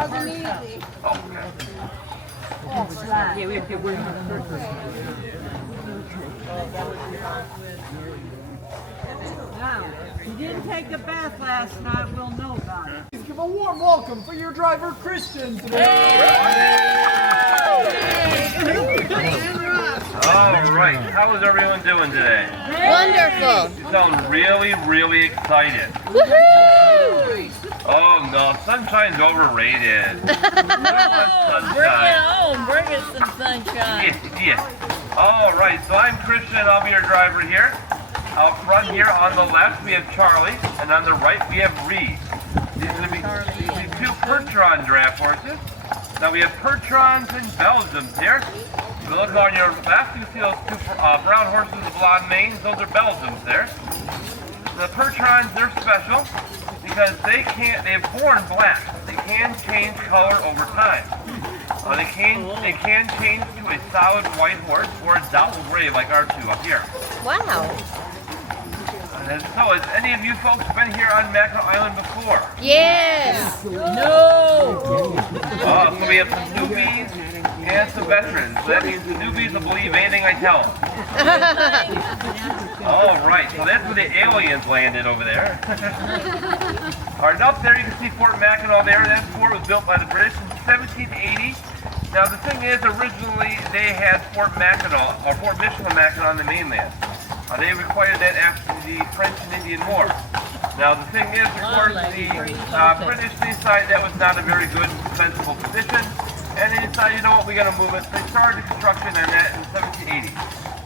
Doesn't easy. Okay. Yeah, we have to work on Now, if you didn't take a bath last night, we'll know about it. Please give a warm welcome for your driver, Christian, today. All right. How is everyone doing today? Wonderful. You sound really, really excited. Woohoo! Oh no, sunshine's overrated. Bring it home. Bring us some sunshine. Yeah. All right. So I'm Christian. I'll be your driver here. Out front here on the left we have Charlie, and on the right we have Reed. These are going to be two Percheron draft horses. Now we have Percherons and Belgians here. If you look on your left, you see those two brown horses with blonde manes. Those are Belgians there. The Percherons, they're special because they're born black. They can change color over time. They can change to a solid white horse or a dapple gray like our two up here. Wow. And so, has any of you folks been here on Mackinac Island before? Yes. No. Oh, so we have some newbies and some veterans. So that means the newbies will believe anything I tell them. All right, so that's where the aliens landed over there. All right, up there you can see Fort Mackinac there. That fort was built by the British in 1780. Now the thing is, originally they had Fort Mackinac, or Fort Michilimackinac on the mainland. They required that after the French and Indian War. Now the thing is, of course, the British decided that was not a very good defensible position, and they decided, you know what, we got to move it. They started construction on that in 1780.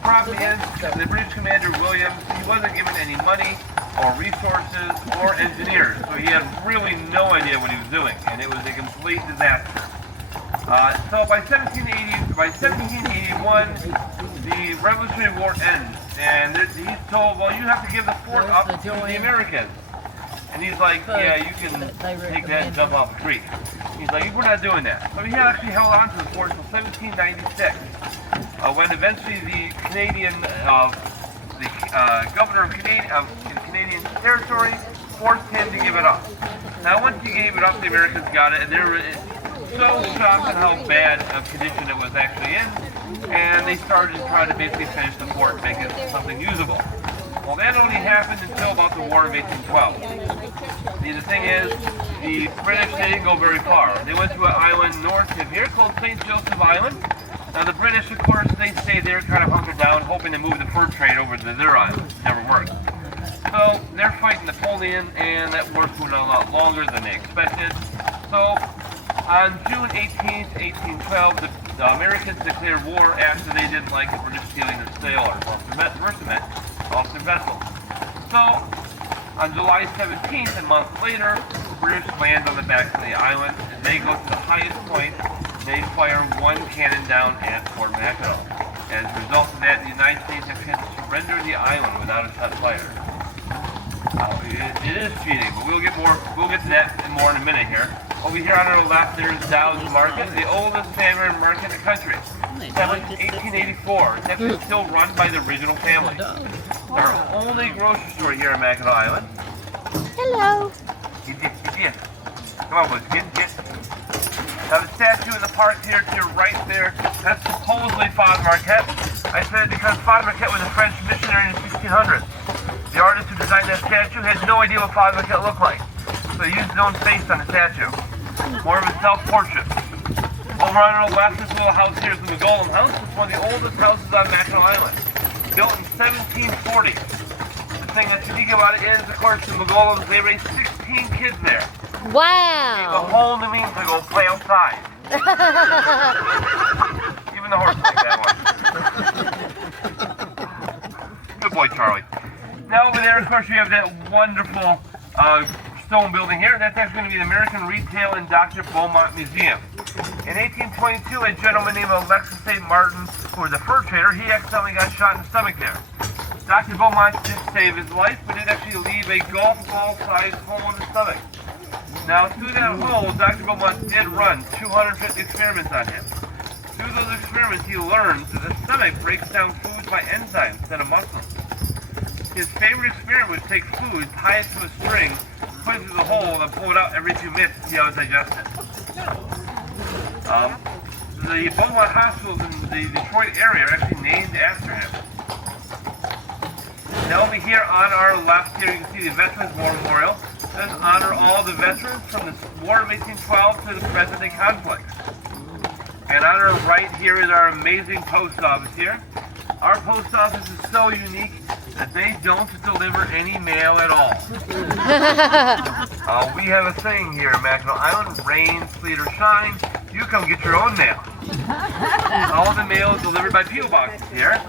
Problem is, the British commander Williams, he wasn't given any money or resources or engineers, so he had really no idea what he was doing, and it was a complete disaster. So by 1781, the Revolutionary War ends, and he's told, well, you have to give the fort up to the Americans. And he's like, yeah, you can take that and jump off the creek. He's like, we're not doing that. So he actually held on to the fort until 1796, when eventually the Canadian, governor of Canadian territory forced him to give it up. Now, once he gave it up, the Americans got it, and they were so shocked at how bad of condition it was actually in, and they started trying to basically finish the fort and make it something usable. Well, that only happened until about the War of 1812. The thing is, the British, they didn't go very far. They went to an island north of here called St. Joseph Island. Now the British, of course, they stayed there kind of hunkered down, hoping to move the fur trade over to their island. Never worked. So they're fighting Napoleon, and that war's going on a lot longer than they expected. So on June 18th, 1812, the Americans declared war after they didn't like the British stealing their sailors off their vessels. So on July 17th, a month later, the British land on the back of the island, and they go to the highest point. They fire one cannon down at Fort Mackinac. As a result of that, the United States have had to surrender the island without a shot fired. It is cheating, but we'll get to that more in a minute here. Over here on our left, there's Dow's Market, the oldest family market in the country. Established in 1884. It's actually still run by the original family. It's our only grocery store here on Mackinac Island. Hello. Yeah. Come on, boys. Get. Now the statue in the park here to your right there, that's supposedly Father Marquette. I said because Father Marquette was a French missionary in the 1600s. The artist who designed that statue had no idea what Father Marquette looked like, so he used his own face on the statue. More of a self-portrait. Over on our left, this little house here is the McGollum House. It's one of the oldest houses on Mackinac Island. Built in 1740. The thing that's unique about it is, of course, the McGollums, they raised 16 kids there. Wow. The whole New England to go play outside. Even the horse like that one. Good boy, Charlie. Now over there, of course, we have that wonderful stone building here. That's actually going to be the American Retail and Dr. Beaumont Museum. In 1822, a gentleman named Alexis St. Martin, who was a fur trader, he accidentally got shot in the stomach there. Dr. Beaumont did save his life, but did actually leave a golf ball-sized hole in the stomach. Now, through that hole, Dr. Beaumont did run 250 experiments on him. Through those experiments, he learned that the stomach breaks down foods by enzymes instead of muscles. His favorite experiment was take food, tie it to a string, put it through the hole, and pull it out every few minutes to see how it's digested. The Beaumont hospitals in the Detroit area are actually named after him. Now over here on our left here, you can see the Veterans War Memorial. This honor all the veterans from the War of 1812 to the present day conflict. And on our right here is our amazing post office here. Our post office is so unique that they don't deliver any mail at all. We have a saying here in Mackinac Island, rain, sleet, or shine, you come get your own mail. All the mail is delivered by P.O. boxes here.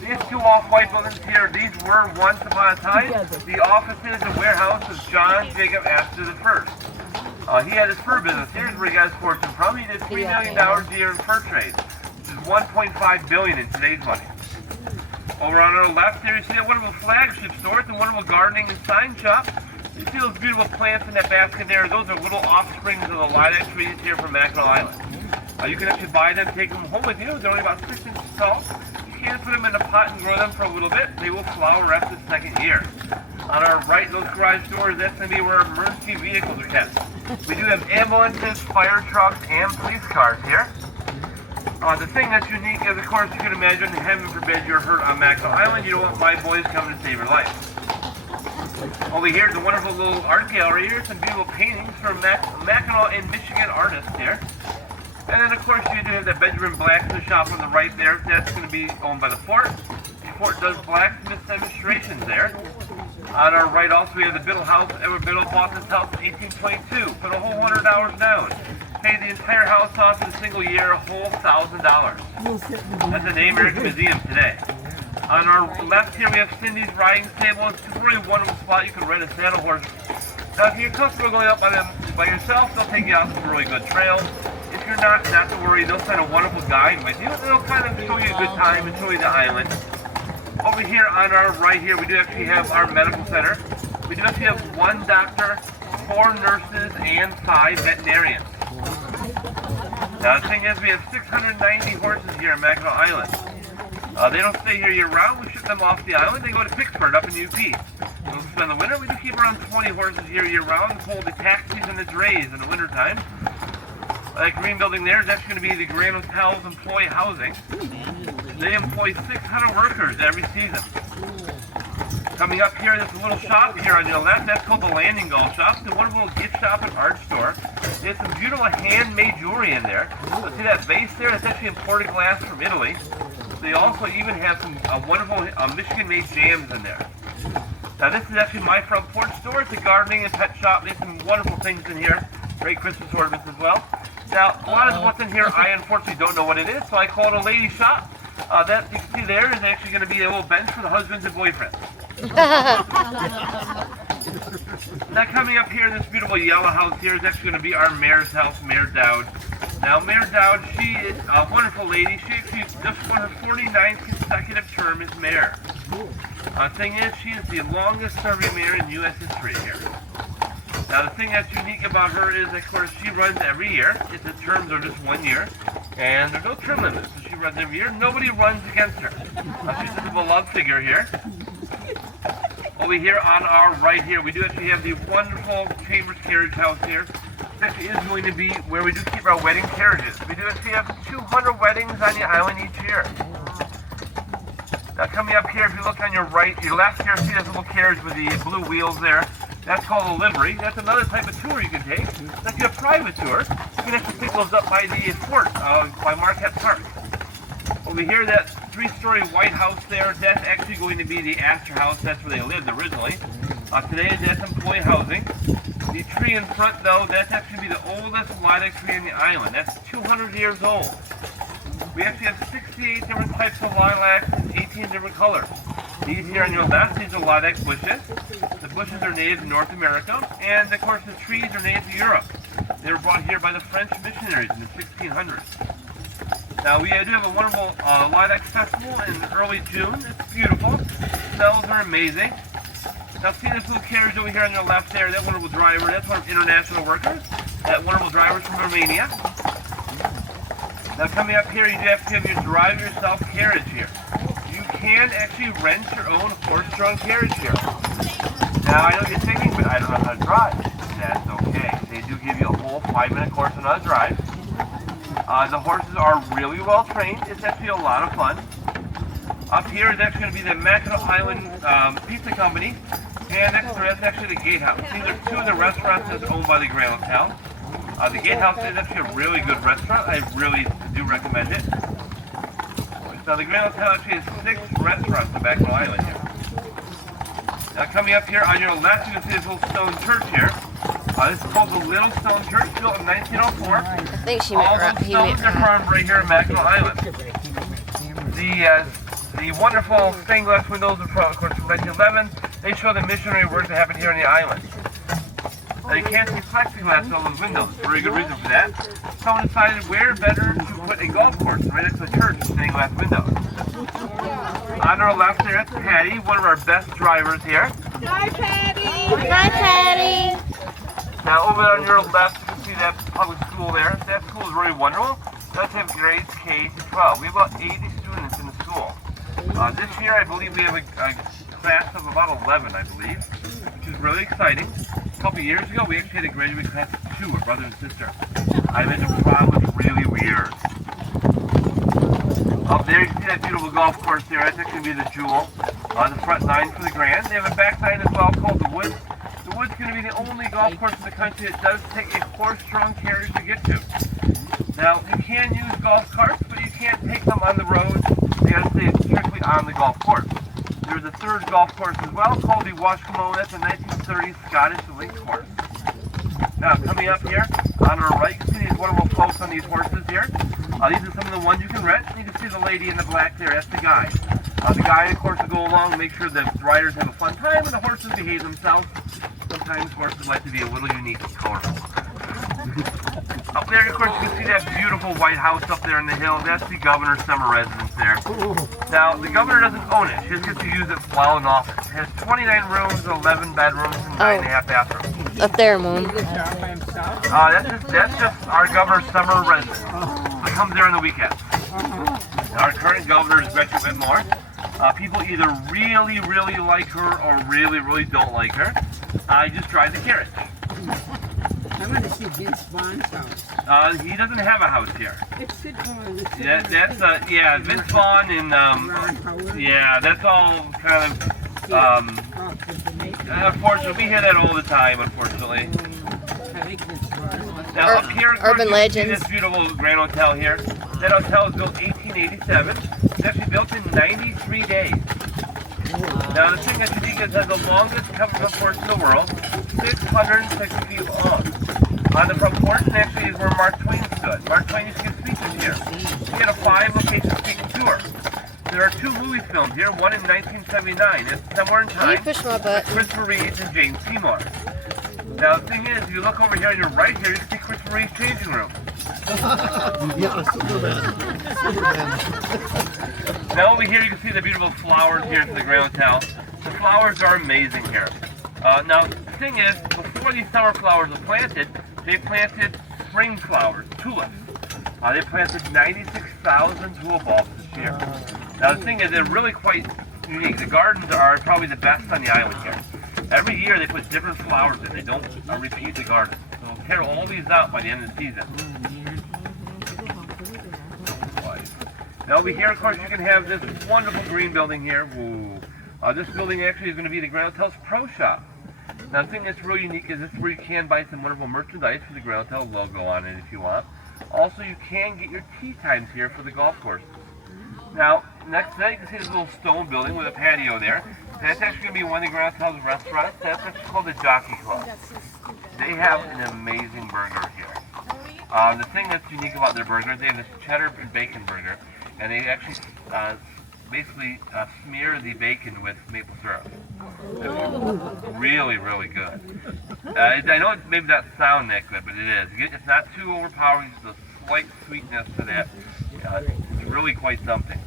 These two off-white buildings here, these were once upon a time the offices and warehouse of John Jacob Astor I. He had his fur business. Here's where he got his fortune from. He did $3 million a year in fur trade, which is $1.5 billion in today's money. Over on our left there, you see that wonderful flagship store. It's a wonderful gardening and sign shop. You see those beautiful plants in that basket there. Those are little offsprings of the lilac trees here from Mackinac Island. You can actually buy them, take them home with you. They're only about 6 inches tall. You can put them in a pot and grow them for a little bit. They will flower after the second year. On our right, those garage doors, that's going to be where emergency vehicles are kept. We do have ambulances, fire trucks, and police cars here. The thing that's unique is, of course, you can imagine, heaven forbid you're hurt on Mackinac Island, you don't want my boys coming to save your life. Over here is a wonderful little art gallery here, some beautiful paintings from Mackinac and Michigan artists here. And then, of course, you do have the Benjamin Blacksmith shop on the right there. That's going to be owned by the Fort. The Fort does blacksmith demonstrations there. On our right also, we have the Biddle House. Edward Biddle bought this house in 1822, put a whole $100 down. Paid the entire house off in a single year, a whole $1,000. That's in the American Museum today. On our left here, we have Cindy's Riding Stable. It's a really wonderful spot. You can rent a saddle horse. Now, if you're comfortable going up by yourself, they'll take you out some really good trails. If you're not to worry, they'll send a wonderful guide with you. They'll kind of show you a good time and show you the island. Over here on our right here, we do actually have our medical center. We do actually have 1 doctor, 4 nurses, and 5 veterinarians. Now the thing is, we have 690 horses here in Mackinac Island. They don't stay here year-round. We ship them off the island. They go to Pittsburgh up in UP. They'll spend the winter. We do keep around 20 horses here year-round. It's called the taxis and the drays in the wintertime. That green building there is actually going to be the Grand Hotel's employee housing. They employ 600 workers every season. Coming up here, there's a little shop here on your left. That's called the Landing Golf Shop. It's a wonderful gift shop and art store. There's some beautiful handmade jewelry in there. See that vase there? That's actually imported glass from Italy. They also even have some wonderful Michigan-made jams in there. Now this is actually my front porch store. It's a gardening and pet shop. There's some wonderful things in here. Great Christmas ornaments as well. Now, a lot of what's in here, I unfortunately don't know what it is, so I call it a lady shop. That you can see there is actually going to be a little bench for the husbands and boyfriends. Now coming up here, this beautiful yellow house here is actually going to be our mayor's house, Mayor Dowd. Now, Mayor Dowd, she is a wonderful lady. She actually just won her 49th consecutive term as mayor. Thing is, she is the longest serving mayor in U.S. history here. Now, the thing that's unique about her is, of course, she runs every year. The terms are just 1 year, and there's no term limit, so she runs every year. Nobody runs against her. She's just a beloved figure here. Over here on our right here, we do actually have the wonderful Chambers Carriage House here. This is going to be where we do keep our wedding carriages. We do actually have 200 weddings on the island each year. Now, coming up here, if you look on your right, your left here, see this little carriage with the blue wheels there. That's called a livery. That's another type of tour you can take. That's a private tour. You can actually pick those up by the fort, by Marquette Park. Over here, that 3-story white house there, that's actually going to be the Astor House. That's where they lived originally. Today, that's employee housing. The tree in front, though, that's actually the oldest lilac tree on the island. That's 200 years old. We actually have 68 different types of lilacs and 18 different colors. These here on your left, these are lilac bushes. The bushes are native to North America, and of course the trees are native to Europe. They were brought here by the French missionaries in the 1600s. Now we do have a wonderful lilac festival in early June. It's beautiful. Smells are amazing. Now see this little carriage over here on your left there, that wonderful driver, that's one of international workers. That wonderful driver's from Romania. Now coming up here, you do have to have your drive yourself carriage here. You can actually rent your own horse-drawn carriage here. Now I know you're thinking, but I don't know how to drive. That's okay. They do give you a whole full 5-minute course on a drive. The horses are really well trained. It's actually a lot of fun. Up here is actually going to be the Mackinac Island Pizza Company, and next to that's actually the Gatehouse. These are two of the restaurants that's owned by the Grand Hotel. The Gatehouse is actually a really good restaurant. I really do recommend it. Now the Grand Hotel actually has 6 restaurants on Mackinac Island here. Now coming up here on your left, you can see this little stone church here. This is called the Little Stone Church, built in 1904. I think she All meant those he meant stones are her. farmed right here at Mackinac Island. The wonderful stained glass windows, of course, from 1911, they show the missionary work that happened here on the island. Now you can't see plexiglass on those windows. Very good reason for that. Someone decided where better to put a golf course right next to the church with stained glass windows. On our left there, it's Patty, one of our best drivers here. Hi, Patty. Hi, Patty. Now over on your left, you can see that public school there. That school is really wonderful. It does have grades K to 12. We have about 80 students in the school. This year, I believe we have a class of about 11, I believe, which is really exciting. A couple years ago, we actually had a graduating class of 2, a brother and sister. I imagine prom was really weird. Up there, you can see that beautiful golf course there. That's actually going to be the Jewel. The front 9 for the Grand. They have a back 9 as well called the Woods. The Woods is going to be the only golf course in the country that does take a horse-drawn carriage to get to. Now, you can use golf carts, but you can't take them on the road. You got to stay strictly on the golf course. There's a third golf course as well called the Washcombe. That's a 1930s Scottish links course. Now, coming up here on our right, you can see these wonderful folks on these horses here. These are some of the ones you can rent. You can see the lady in the black there. That's the guide. The guide, of course, will go along and make sure the riders have a fun time and the horses behave themselves. Sometimes horses like to be a little unique and colorful. Up there, of course, you can see that beautiful white house up there in the hill. That's the governor's summer residence there. Now, the governor doesn't own it. She just gets to use it while in office. It has 29 rooms, 11 bedrooms, and 9.5 bathrooms. Up there, Moon. That's just our governor's summer residence. It comes there on the weekends. Our current governor is Gretchen Whitmore. People either really, really like her or really, really don't like her. I just drive the carriage. I want to see Vince Vaughn's house. He doesn't have a house here. It's Sid Vaughn. Yeah, Vince Vaughn and yeah, that's all kind of unfortunately we hear that all the time. Unfortunately. Now up here, Urban Legends. You see this beautiful Grand Hotel here. That hotel was built 1887. It's actually built in 93 days. Now the thing that's unique is it has the longest covered course in the world, 660 feet long. On the front porch actually is where Mark Twain stood. Mark Twain used to give speeches here. He had a 5-location speaking tour. There are 2 movies filmed here, one in 1979. It's Somewhere in Can Time. you push my butt? Christopher Reeves and James Seymour. Now the thing is, if you look over here on your right here, you can see Christopher Reeves' changing room. Yeah, Superman. Now over here you can see the beautiful flowers here to the Grand Hotel. The flowers are amazing here. Now the thing is, before these summer flowers were planted, they planted spring flowers, tulips. They planted 96,000 tulip bulbs this year. Now the thing is, they're really quite unique. The gardens are probably the best on the island here. Every year they put different flowers in. They don't repeat the garden. So they'll tear all these out by the end of the season. Now over here, of course, you can have this wonderful green building here. Woo. This building actually is going to be the Grand Hotel's Pro Shop. Now the thing that's really unique is this is where you can buy some wonderful merchandise with the Grand Hotel logo on it if you want. Also, you can get your tea times here for the golf course. Now, next to that, you can see this little stone building with a patio there. That's actually going to be one of the Grand Hotel's restaurants. That's actually called the Jockey Club. They have an amazing burger here. The thing that's unique about their burger, they have this cheddar and bacon burger, and they actually basically smear the bacon with maple syrup. It's really, really good. I know it maybe not sound that good, but it is. It's not too overpowering, just a slight sweetness to that. It's really quite something.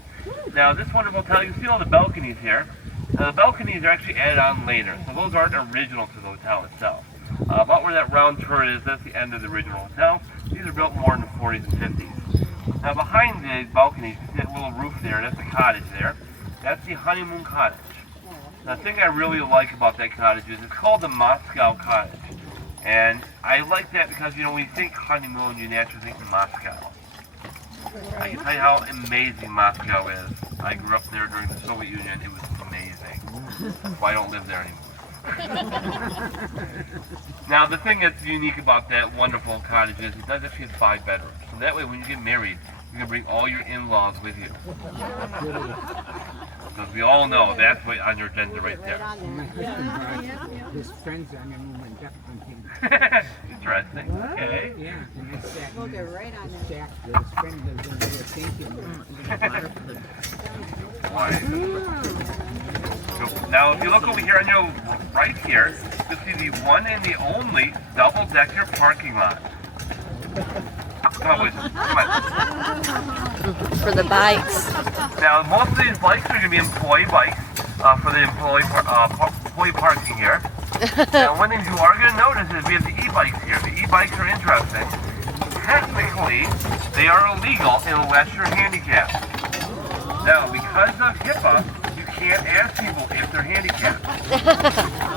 Now this wonderful hotel, you can see all the balconies here. Now the balconies are actually added on later, so those aren't original to the hotel itself. About where that round turret is, that's the end of the original hotel. These are built more in the 40s and 50s. Now behind the balconies, you see that little roof there, that's the cottage there. That's the honeymoon cottage. Now the thing I really like about that cottage is it's called the Moscow Cottage. And I like that because, you know, when you think honeymoon, you naturally think Moscow. I can tell you how amazing Moscow is. I grew up there during the Soviet Union. It was amazing. That's why I don't live there anymore. Now, the thing that's unique about that wonderful cottage is it does actually have 5 bedrooms. So that way, when you get married, you can bring all your in-laws with you. Because we all know that's what on your agenda right there. My husband brought his friends on and we went up on him. Interesting. Okay. Yeah, and I sat in the shack where his friend lives and they were thinking Right. So now, if you look over here on your right here, you'll see the one and the only double-decker parking lot. Come on, Wiz. Come on. For the bikes. Now, most of these bikes are going to be employee bikes for the employee parking here. Now, one thing you are going to notice is we have the e-bikes here. The e-bikes are interesting. Technically, they are illegal unless you're handicapped. Now, because of HIPAA, you can't ask people if they're handicapped.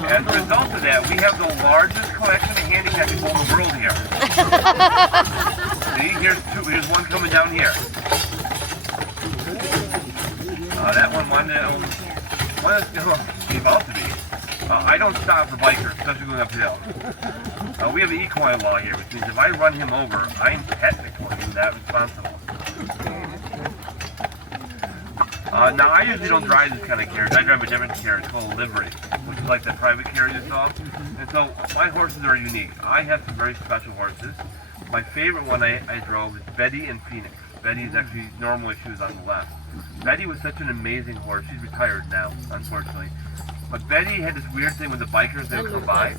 As a result of that, we have the largest collection of handicapped people in the world here. See, here's one coming down here. That one is about to be. I don't stop for bikers, especially going uphill. We have an equine law here, which means if I run him over, I'm technically that responsible. Now, I usually don't drive this kind of carriage. I drive a different carriage called a livery, which is like the private carriage you saw. And so my horses are unique. I have some very special horses. My favorite one I drove is Betty and Phoenix. Betty is actually normally she was on the left. Betty was such an amazing horse. She's retired now, unfortunately. But Betty had this weird thing with the bikers that would come by.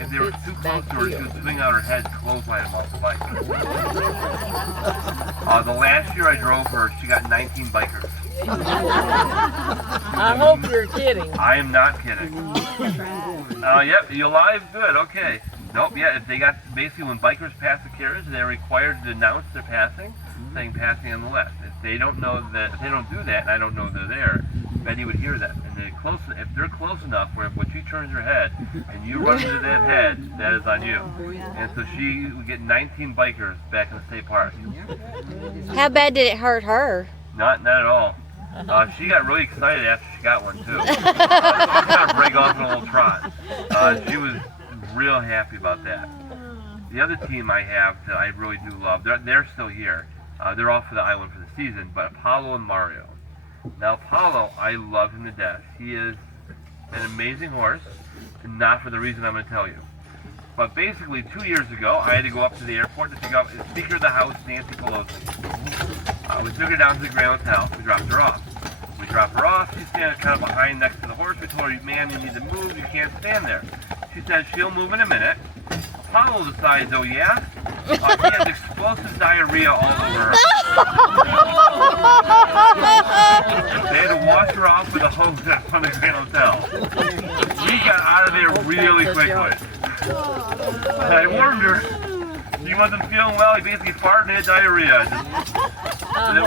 If they were too close to her, she would swing out her head, clothesline them off the bike. The last year I drove her, she got 19 bikers. I hope you're kidding. I am not kidding. Yep, you alive? Good, okay. Nope, yeah, if they got, basically when bikers pass the carriage, they're required to announce they're passing, saying passing on the left. If they don't know that, if they don't do that, and I don't know they're there, Betty would hear that. And if they're close enough where when she turns her head and you run into that head, that is on you. And so she would get 19 bikers back in the state park. How bad did it hurt her? Not at all. She got really excited after she got one too. She got to break off in a little trot. She was real happy about that. The other team I have that I really do love, they're still here. They're off for the island for the season, but Apollo and Mario. Now Apollo, I love him to death. He is an amazing horse, and not for the reason I'm going to tell you. But basically, 2 years ago, I had to go up to the airport to pick up the Speaker of the House, Nancy Pelosi. We took her down to the Grand Hotel. We dropped her off. We dropped her off. She's standing kind of behind next to the horse. We told her, ma'am, you need to move. You can't stand there. She said she'll move in a minute. Apollo decides, oh yeah? She has explosive diarrhea all over her. They had to wash her off with a hose from the Grand Hotel. We got out of there really quickly. And I warned her. He wasn't feeling well. He basically farted and had diarrhea. It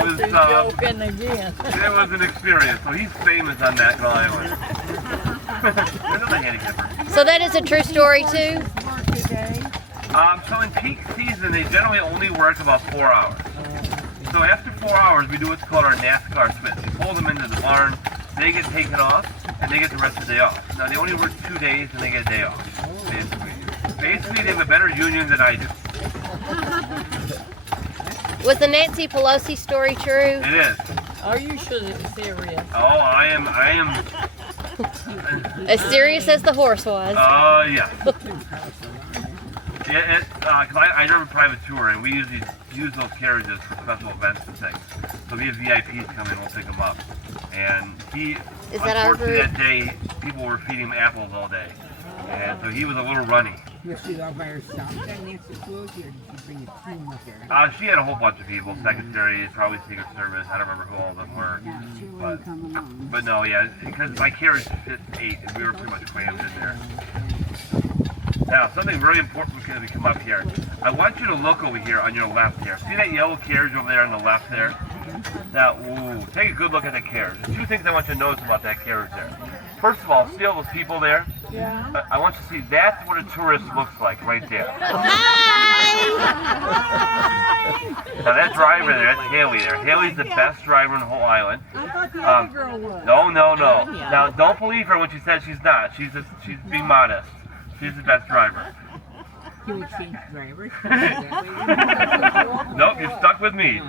was an experience. So he's famous on Mackinac Island. Another handicapper. So that is a true story too? So in peak season, they generally only work about 4 hours. So after 4 hours, we do what's called our NASCAR spin. We pull them into the barn, they get taken off, and they get the rest of the day off. Now they only work 2 days and they get a day off, basically. Basically, they have a better union than I do. Was the Nancy Pelosi story true? It is. Are you serious? Oh, I am. As serious as the horse was. Yeah. Yeah, because I drive a private tour, and we usually use those carriages for special events and things. So we have VIPs come in, we'll pick them up. And unfortunately that day, people were feeding him apples all day. And so he was a little runny. Was she all by herself? Nancy Pelosi, or did she bring a team with her? She had a whole bunch of people, secretaries, probably Secret Service, I don't remember who all of them were. But no, yeah, because my carriage fits 8, and we were pretty much crammed in there. Now, something very important when we come up here. I want you to look over here on your left here. See that yellow carriage over there on the left there? Now, ooh, take a good look at the carriage. There's two things I want you to notice about that carriage there. First of all, see all those people there? Yeah. I want you to see that's what a tourist looks like right there. Now that driver there, that's Haley there. Haley's the best driver in the whole island. I thought the other girl was. No. Now don't believe her when she says she's not. She's being modest. She's the best driver. Can we change drivers? Nope, you're stuck with me.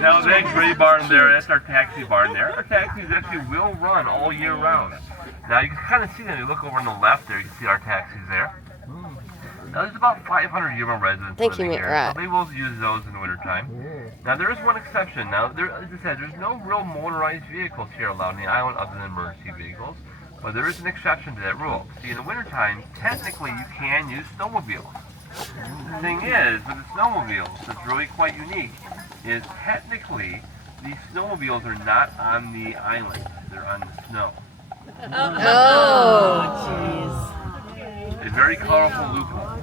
Now that gray barn there, that's our taxi barn there. Our taxis actually will run all year round. Now you can kind of see them. You look over on the left there, you can see our taxis there. Now there's about 500 human residents living here, right. so they will use those in the wintertime. Now there is one exception. Now, as I said, there's no real motorized vehicles here allowed on the island other than emergency vehicles. But there is an exception to that rule. See, in the wintertime, technically you can use snowmobiles. The thing is, with the snowmobiles, that's really quite unique, is technically these snowmobiles are not on the island. They're on the snow. Oh. A very colorful loophole.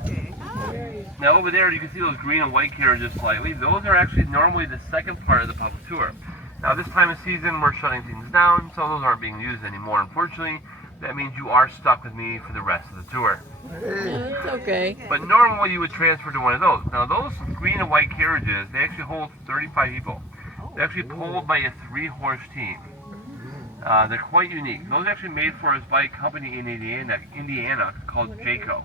Now over there you can see those green and white carriages slightly. Those are actually normally the second part of the public tour. Now this time of season we're shutting things down, so those aren't being used anymore, unfortunately. That means you are stuck with me for the rest of the tour. It's okay. But normally you would transfer to one of those. Now those green and white carriages, they actually hold 35 people. They're actually pulled by a 3-horse team. They're quite unique. Those are actually made for us by a company in Indiana called Jayco.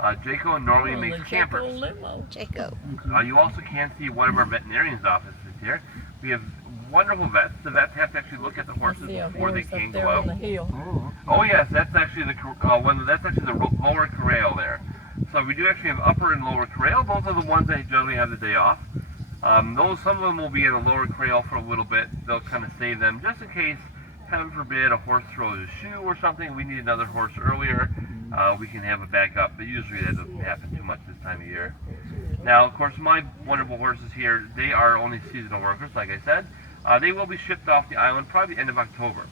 Jayco normally makes campers. Jacob. You also can see one of our veterinarian's offices here. We have wonderful vets. The vets have to actually look at the horses before they can go out. Oh yes, that's actually the lower corral there. So we do actually have upper and lower corral. Those are the ones that generally have the day off. Some of them will be in the lower corral for a little bit. They'll kind of save them just in case, heaven forbid, a horse throws a shoe or something. We need another horse earlier. We can have a backup, but usually that doesn't happen too much this time of year. Now, of course, my wonderful horses here, they are only seasonal workers, like I said. They will be shipped off the island probably the end of October.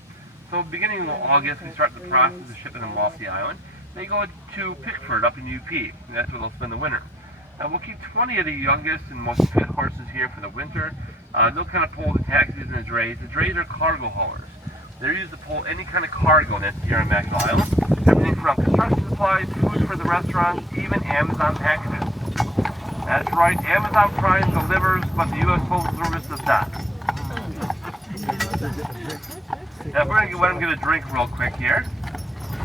So beginning of August, we start the process of shipping them off the island. They go to Pickford up in UP, and that's where they'll spend the winter. Now we'll keep 20 of the youngest and most fit horses here for the winter. They'll kind of pull the taxis and the drays. The drays are cargo haulers. They're used to pull any kind of cargo that's here on Mackinac Island. Everything from construction supplies, food for the restaurants, even Amazon packages. That's right, Amazon Prime delivers, but the U.S. Postal Service does not. Now we're going to let them get a drink real quick here.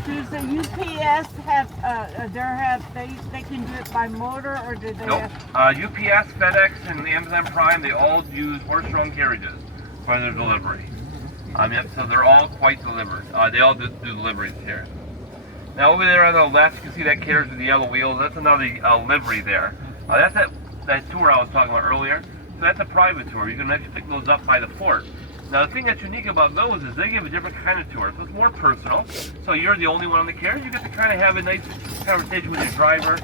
Does the UPS have, they can do it by motor, or do they Nope. UPS, FedEx, and the Amazon Prime, they all use horse-drawn carriages for their delivery. Yep, so they're all quite delivered. They all do deliveries here. Now over there on the left, you can see that carriage with the yellow wheels. That's another livery there. That's that tour I was talking about earlier. So that's a private tour. You can actually pick those up by the fort. Now the thing that's unique about those is they give a different kind of tour. So it's more personal. So you're the only one on the carriage. You get to kind of have a nice conversation with your driver.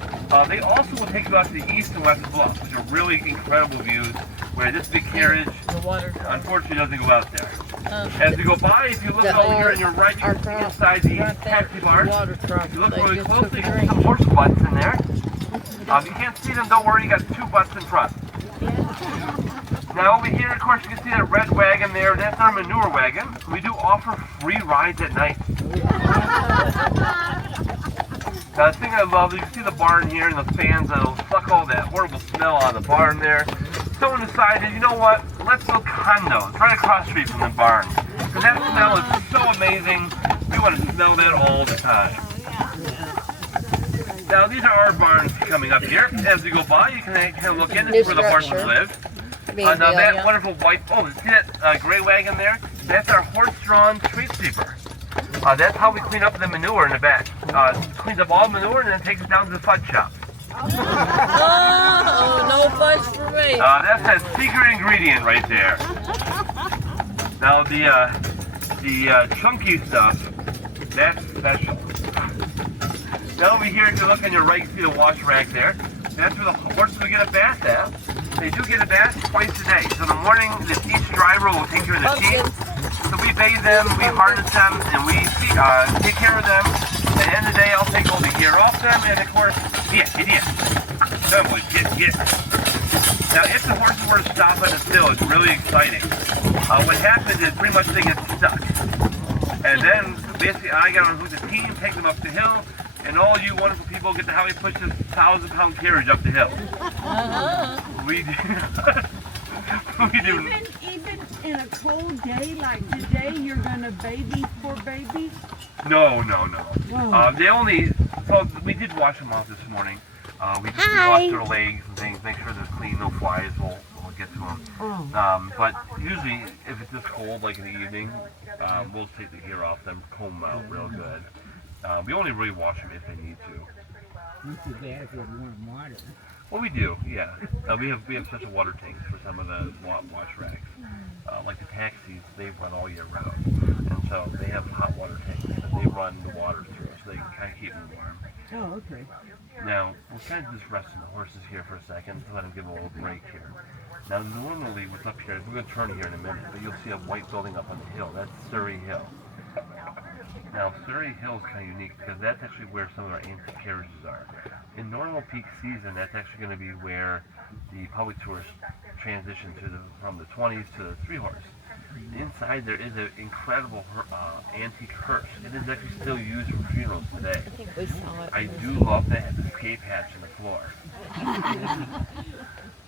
They also will take you out to the east and west bluffs, which are really incredible views, where this big carriage unfortunately doesn't go out there. As we go by, if you look over here on your right, you can see inside the taxi bar. If you look really closely, you can see some horse butts in there. If you can't see them, don't worry, you got 2 butts in front. Now over here, of course, you can see that red wagon there. That's our manure wagon. We do offer free rides at night. Now the thing I love, you can see the barn here and the fans that'll suck all that horrible smell out of the barn there. Someone decided, you know what, let's build condos right across the street from the barn. Because that smell is so amazing, we want to smell that all the time. Now these are our barns coming up here. As we go by, you can kind of look in. This is where the horses live. Now that wonderful white, see that gray wagon there? That's our horse-drawn street sweeper. That's how we clean up the manure in the back. Cleans up all manure and then takes it down to the fudge shop. Oh, no fudge for me. That's that secret ingredient right there. Now the chunky stuff, that's special. Now over here, if you look on your right, you see the wash rack there. That's where the horses will get a bath at. They do get a bath twice a day. So in the morning, each driver will take care of the teeth. So we bathe them, we harness them, and we take care of them. At the end of the day, I'll take all the gear off them, and of course, get. Come on, get. Now, if the horses were to stop on a hill, it's really exciting. What happens is pretty much they get stuck. And then, basically, I got on with the team, take them up the hill, and all you wonderful people get to help me push this 1,000-pound carriage up the hill. We do. We do. Even in a cold day like today, you're gonna baby poor babies? No. Whoa. They only. Well, we did wash them off this morning. We just wash their legs and things, make sure they're clean, no flies will get to them. But usually, if it's this cold, like in the evening, we'll take the gear off them, comb them out real good. We only really wash them if they need to. Not too bad if you have warm water. Well, we do, yeah. We have special water tanks for some of the wash racks. Like the taxis, they run all year round, and so they have hot water tanks that they run the water through, so they can kind of keep them warm. Oh, okay. Now, we're kind of just resting the horses here for a second to let them give a little break here. Now, normally what's up here, we're going to turn here in a minute, but you'll see a white building up on the hill. That's Surrey Hill. Now, Surrey Hill is kind of unique because that's actually where some of our antique carriages are. In normal peak season, that's actually going to be where the public tours transition from the 20s to the 3-horse. Inside there is an incredible antique hearse. It is actually still used for funerals today. I think we saw it. I do love that it has an escape hatch in the floor.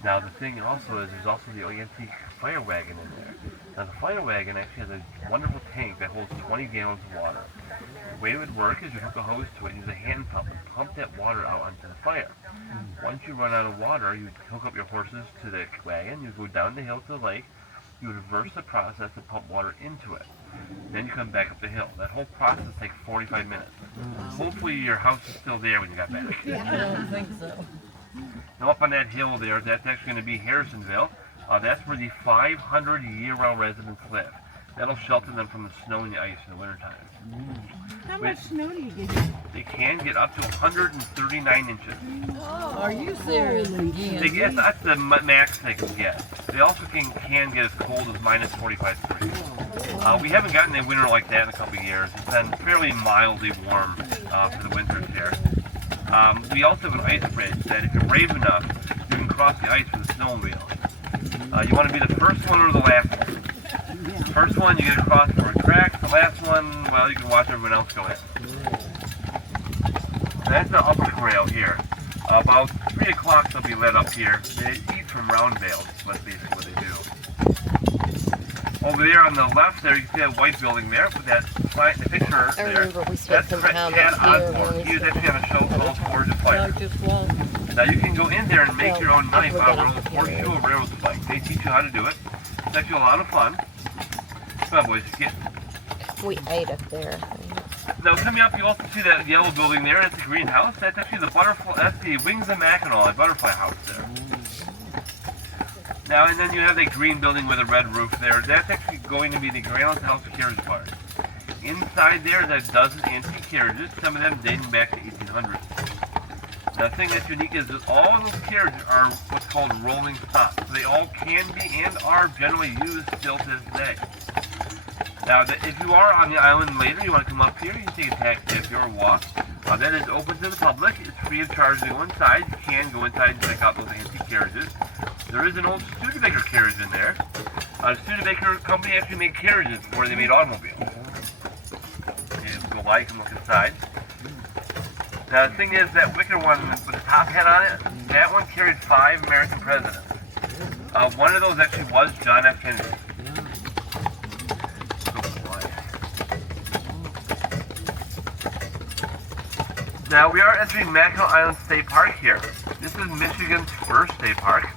Now the thing also is there's also the antique fire wagon in there. Now the fire wagon actually has a wonderful tank that holds 20 gallons of water. The way it would work is you hook a hose to it and use a hand pump and pump that water out onto the fire. Once you run out of water, you hook up your horses to the wagon, you go down the hill to the lake, you would reverse the process and pump water into it. Then you come back up the hill. That whole process takes 45 minutes. Hopefully your house is still there when you got back. I don't think so. Now up on that hill there, that's actually going to be Harrisonville. That's where the 500 year-round residents live. That'll shelter them from the snow and the ice in the wintertime. How much snow do you get here? They can get up to 139 inches. Are you serious? That's the max they can get. They also can get as cold as minus 45 degrees. We haven't gotten a winter like that in a couple of years. It's been fairly mildly warm for the winters here. We also have an ice bridge that if you're brave enough, you can cross the ice with a snowmobile. You want to be the first one or the last one. First one, you get across for a crack. The last one, well, you can watch everyone else go in. That's the upper trail here. About 3 o'clock they'll be lit up here. They eat from round bales. That's basically what they do. Over there on the left there, you can see that white building there. But that's the picture I there. remember we spent That's some time Chad up here Osborne. when we He was actually on a show called Forge of No, Fire. just one. Now you can go in there and make Well, your own I'll knife put out that of on a the horseshoe carrier. or railroad spike. They teach you how to do it. It's actually a lot of fun. Come on, boys. We ate up there. Now coming up, you also see that yellow building there. That's the greenhouse. That's actually the butterfly. That's the Wings of Mackinac, a butterfly house there. Now and then you have that green building with a red roof there. That's actually going to be the Greyhound House Carriage Barn. Inside there, there's a dozen antique carriages. Some of them dating back to 1800s. Now the thing that's unique is that all of those carriages are what's called rolling stock. So they all can be and are generally used still to this day. Now, if you are on the island later, you want to come up here, you can take a taxi up here or walk. That is open to the public. It's free of charge to go inside. You can go inside and check out those antique carriages. There is an old Studebaker carriage in there. The Studebaker company actually made carriages before they made automobiles. You go like and look inside. Now, the thing is, that wicker one with the top hat on it, that one carried 5 American presidents. One of those actually was John F. Kennedy. Now we are entering Mackinac Island State Park here. This is Michigan's first state park.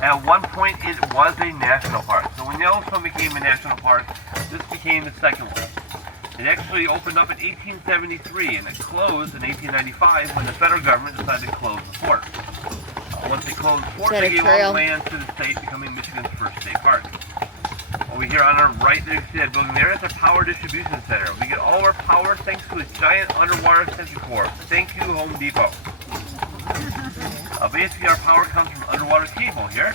At one point it was a national park. So when Yellowstone became a national park, this became the second one. It actually opened up in 1873 and it closed in 1895 when the federal government decided to close the fort. Once they closed the fort, they gave all the land to the state, becoming Michigan's first state park. Over here on our right, there you see that building there. It's a power distribution center. We get all our power thanks to a giant underwater extension cord. Thank you, Home Depot. Basically, our power comes from underwater cable here.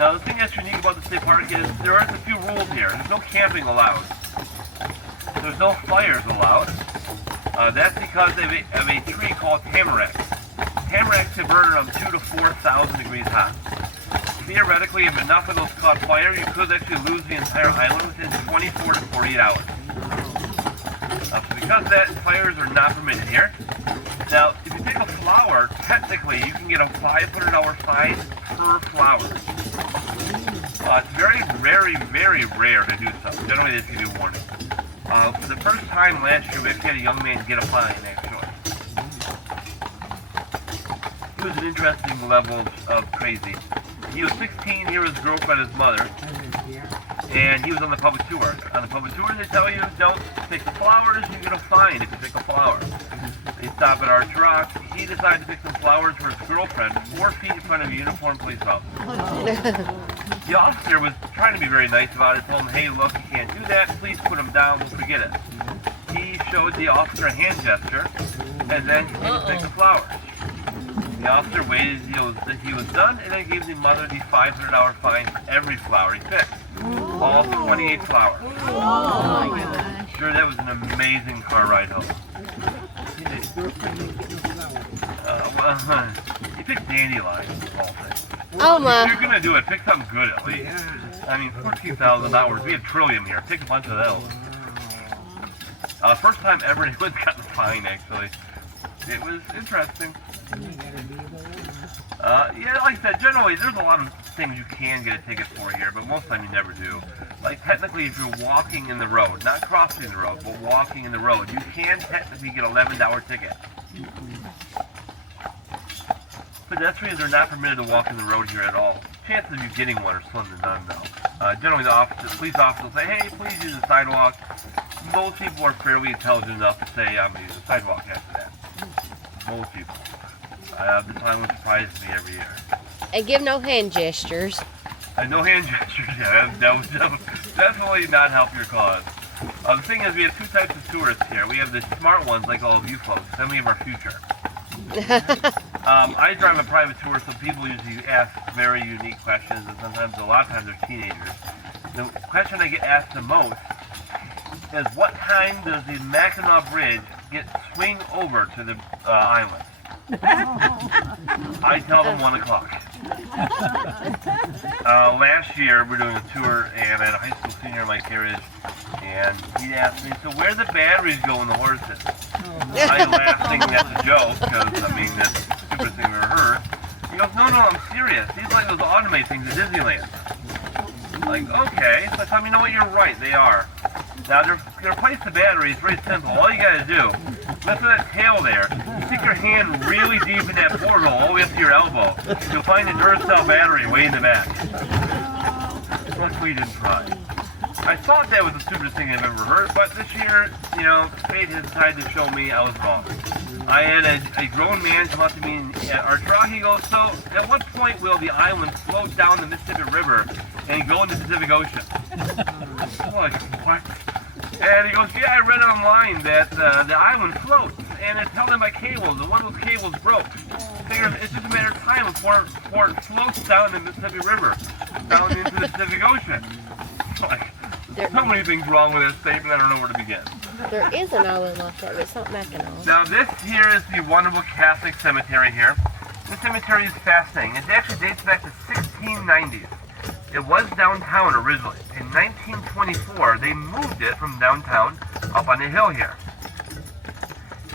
Now, the thing that's unique about the state park is there are a few rules here. There's no camping allowed. There's no fires allowed. That's because of a tree called tamarack. Tamaracks can burn around 2,000 to 4,000 degrees hot. Theoretically, if enough of those caught fire, you could actually lose the entire island within 24 to 48 hours. So because of that, fires are not permitted here. Now, if you take a flower, technically you can get a $500 fine per flower. It's very, very rare to do so. Generally, they give you a warning. For the first time last year, we actually had a young man get a fine, actually. It was an interesting level of crazy. He was 16, he was broke by his mother, and he was on the public tour. On the public tour, they tell you, don't pick the flowers, you get a fine if you pick a flower. They stop at Arch Rock. He decided to pick some flowers for his girlfriend 4 feet in front of a uniformed police officer. The officer was trying to be very nice about it, told him, hey, look, you can't do that, please put him down, we'll forget it. He showed the officer a hand gesture, and then he picked the flowers. The officer waited until he was done, and then gave the mother the $500 fine for every flower he picked. All 28 flowers. Oh my gosh. Sure, that was an amazing car ride home. You picked dandelions, of all things. Oh If my. you're gonna do it, pick something good at least. I mean, $14,000. We have Trillium here. Pick a bunch of those. First time ever anyone's gotten a fine, actually. It was interesting. Yeah, like I said, generally there's a lot of things you can get a ticket for here, but most of the time you never do. Like technically if you're walking in the road, not crossing the road, but walking in the road, you can technically get an $11 ticket. Pedestrians are not permitted to walk in the road here at all. Chances of you getting one are slim to none though. Generally the police officer will say, hey, please use the sidewalk. Most people are fairly intelligent enough to say, I'm going to use the sidewalk after that. Most people. This one surprises me every year. And give no hand gestures. No hand gestures, yeah, that would definitely not help your cause. The thing is, we have two types of tourists here. We have the smart ones, like all of you folks, then we have our future. I drive a private tour, so people usually ask very unique questions, and sometimes, a lot of times, they're teenagers. The question I get asked the most is, what time does the Mackinac Bridge swing over to the island? I tell them 1 o'clock. Last year, we were doing a tour, and I had a high school senior in my carriage, and he asked me, so where do the batteries go in the horses? I laughed thinking that's a joke, because, I mean, that's the stupidest thing I've ever heard. He goes, no, I'm serious. These are like those automate things at Disneyland. I'm like, okay. So I tell him, you know what, you're right, they are. Now, to replace the battery is very simple. All you gotta do, lift that tail there, stick your hand really deep in that portal all the way up to your elbow. You'll find a Duracell battery way in the back. Luckily, you didn't try. I thought that was the stupidest thing I've ever heard, but this year, you know, fate has decided to show me I was wrong. I had a grown man come up to me at our draw. He goes, so at what point will the island float down the Mississippi River and go into the Pacific Ocean? I'm like, what? And he goes, yeah, I read online that the island floats, and it's held in by cables, and one of those cables broke. Figures it's just a matter of time before it floats down the Mississippi River, down into the Pacific Ocean. Like, so many things wrong with this statement, I don't know where to begin. There is an island like that, but it's not Mackinac. Now this here is the wonderful Catholic cemetery here. This cemetery is fascinating. It actually dates back to 1690s. It was downtown originally. In 1924, they moved it from downtown up on the hill here.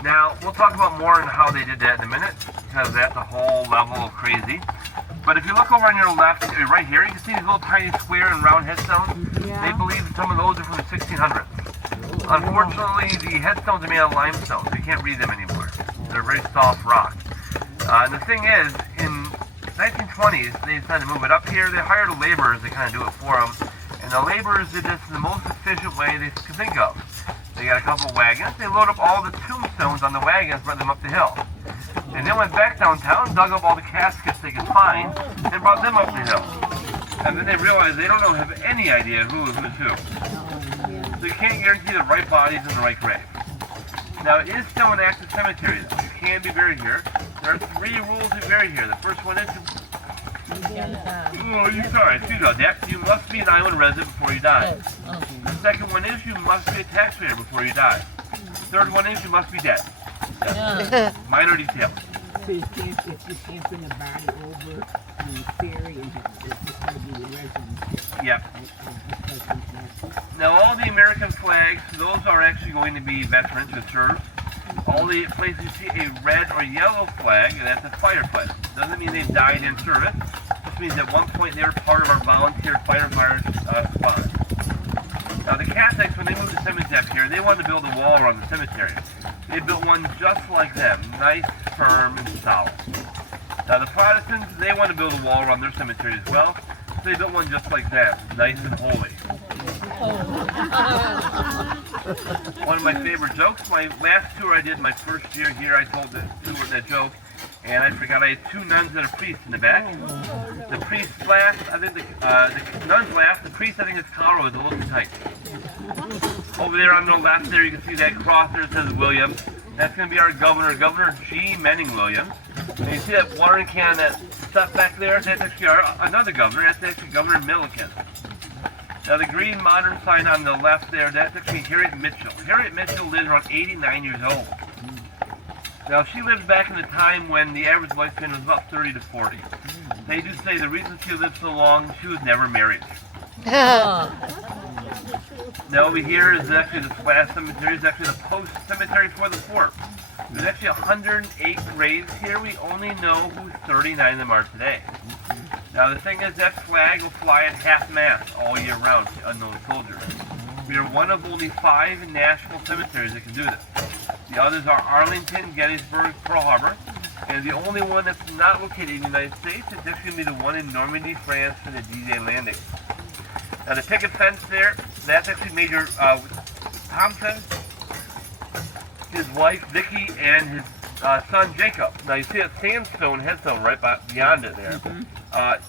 Now, we'll talk about more on how they did that in a minute, because that's a whole level of crazy. But if you look over on your left, right here, you can see these little tiny square and round headstones. Yeah. They believe that some of those are from the 1600s. Unfortunately, the headstones are made out of limestone, so you can't read them anymore. They're very soft rock. And the thing is, in 1920s, they decided to move it up here. They hired laborers to kind of do it for them. And the laborers did this in the most efficient way they could think of. They got a couple of wagons. They load up all the tombstones on the wagons, brought them up the hill. And then went back downtown, dug up all the caskets they could find, and brought them up the hill. And then they realized they don't have any idea who's who. So you can't guarantee the right bodies in the right grave. Now, it is still an active cemetery, though. You can be buried here. There are 3 rules to be buried here. The first one is Oh, you sorry. Excuse me. That you must be an island resident before you die. The second one is you must be a taxpayer before you die. Third one is you must be dead. Minor detail. So you can't bring a body over on the ferry and it's just going to be the residents. Yep. Now all the American flags, those are actually going to be veterans who served. All the places you see a red or yellow flag, that's a firefighter. Doesn't mean they died in service. Just means at one point they were part of our volunteer firefighters squad. Now the Catholics, when they moved to cemetery up here, they wanted to build a wall around the cemetery. They built one just like them, nice, firm, and solid. Now the Protestants, they want to build a wall around their cemetery as well, so they built one just like that, nice and holy. One of my favorite jokes, my last tour I did my first year here, I told that joke, and I forgot I had two nuns and a priest in the back. The priest laughed, I think the nuns laughed, the priest, I think his collar was a little too tight. Over there on the left there, you can see that cross there that says Williams. That's going to be our governor, Governor G. Manning Williams. And you see that watering can, that stuff back there, that's actually another governor, that's actually Governor Milliken. Now the green modern sign on the left there, that's actually Harriet Mitchell. Harriet Mitchell lived around 89 years old. Now she lived back in the time when the average lifespan was about 30 to 40. They do say the reason she lived so long, she was never married. Now over here is actually the last cemetery, is actually the post cemetery for the fort. There's actually 108 graves here. We only know who 39 of them are today. Now the thing is, that flag will fly at half-mast all year round to unknown soldiers. We are one of only 5 national cemeteries that can do this. The others are Arlington, Gettysburg, Pearl Harbor, and the only one that's not located in the United States is actually going to be the one in Normandy, France, for the D-Day landing. Now the picket fence there, that's actually Major Thompson, his wife Vicki, and his son Jacob. Now you see that sandstone headstone right beyond it there.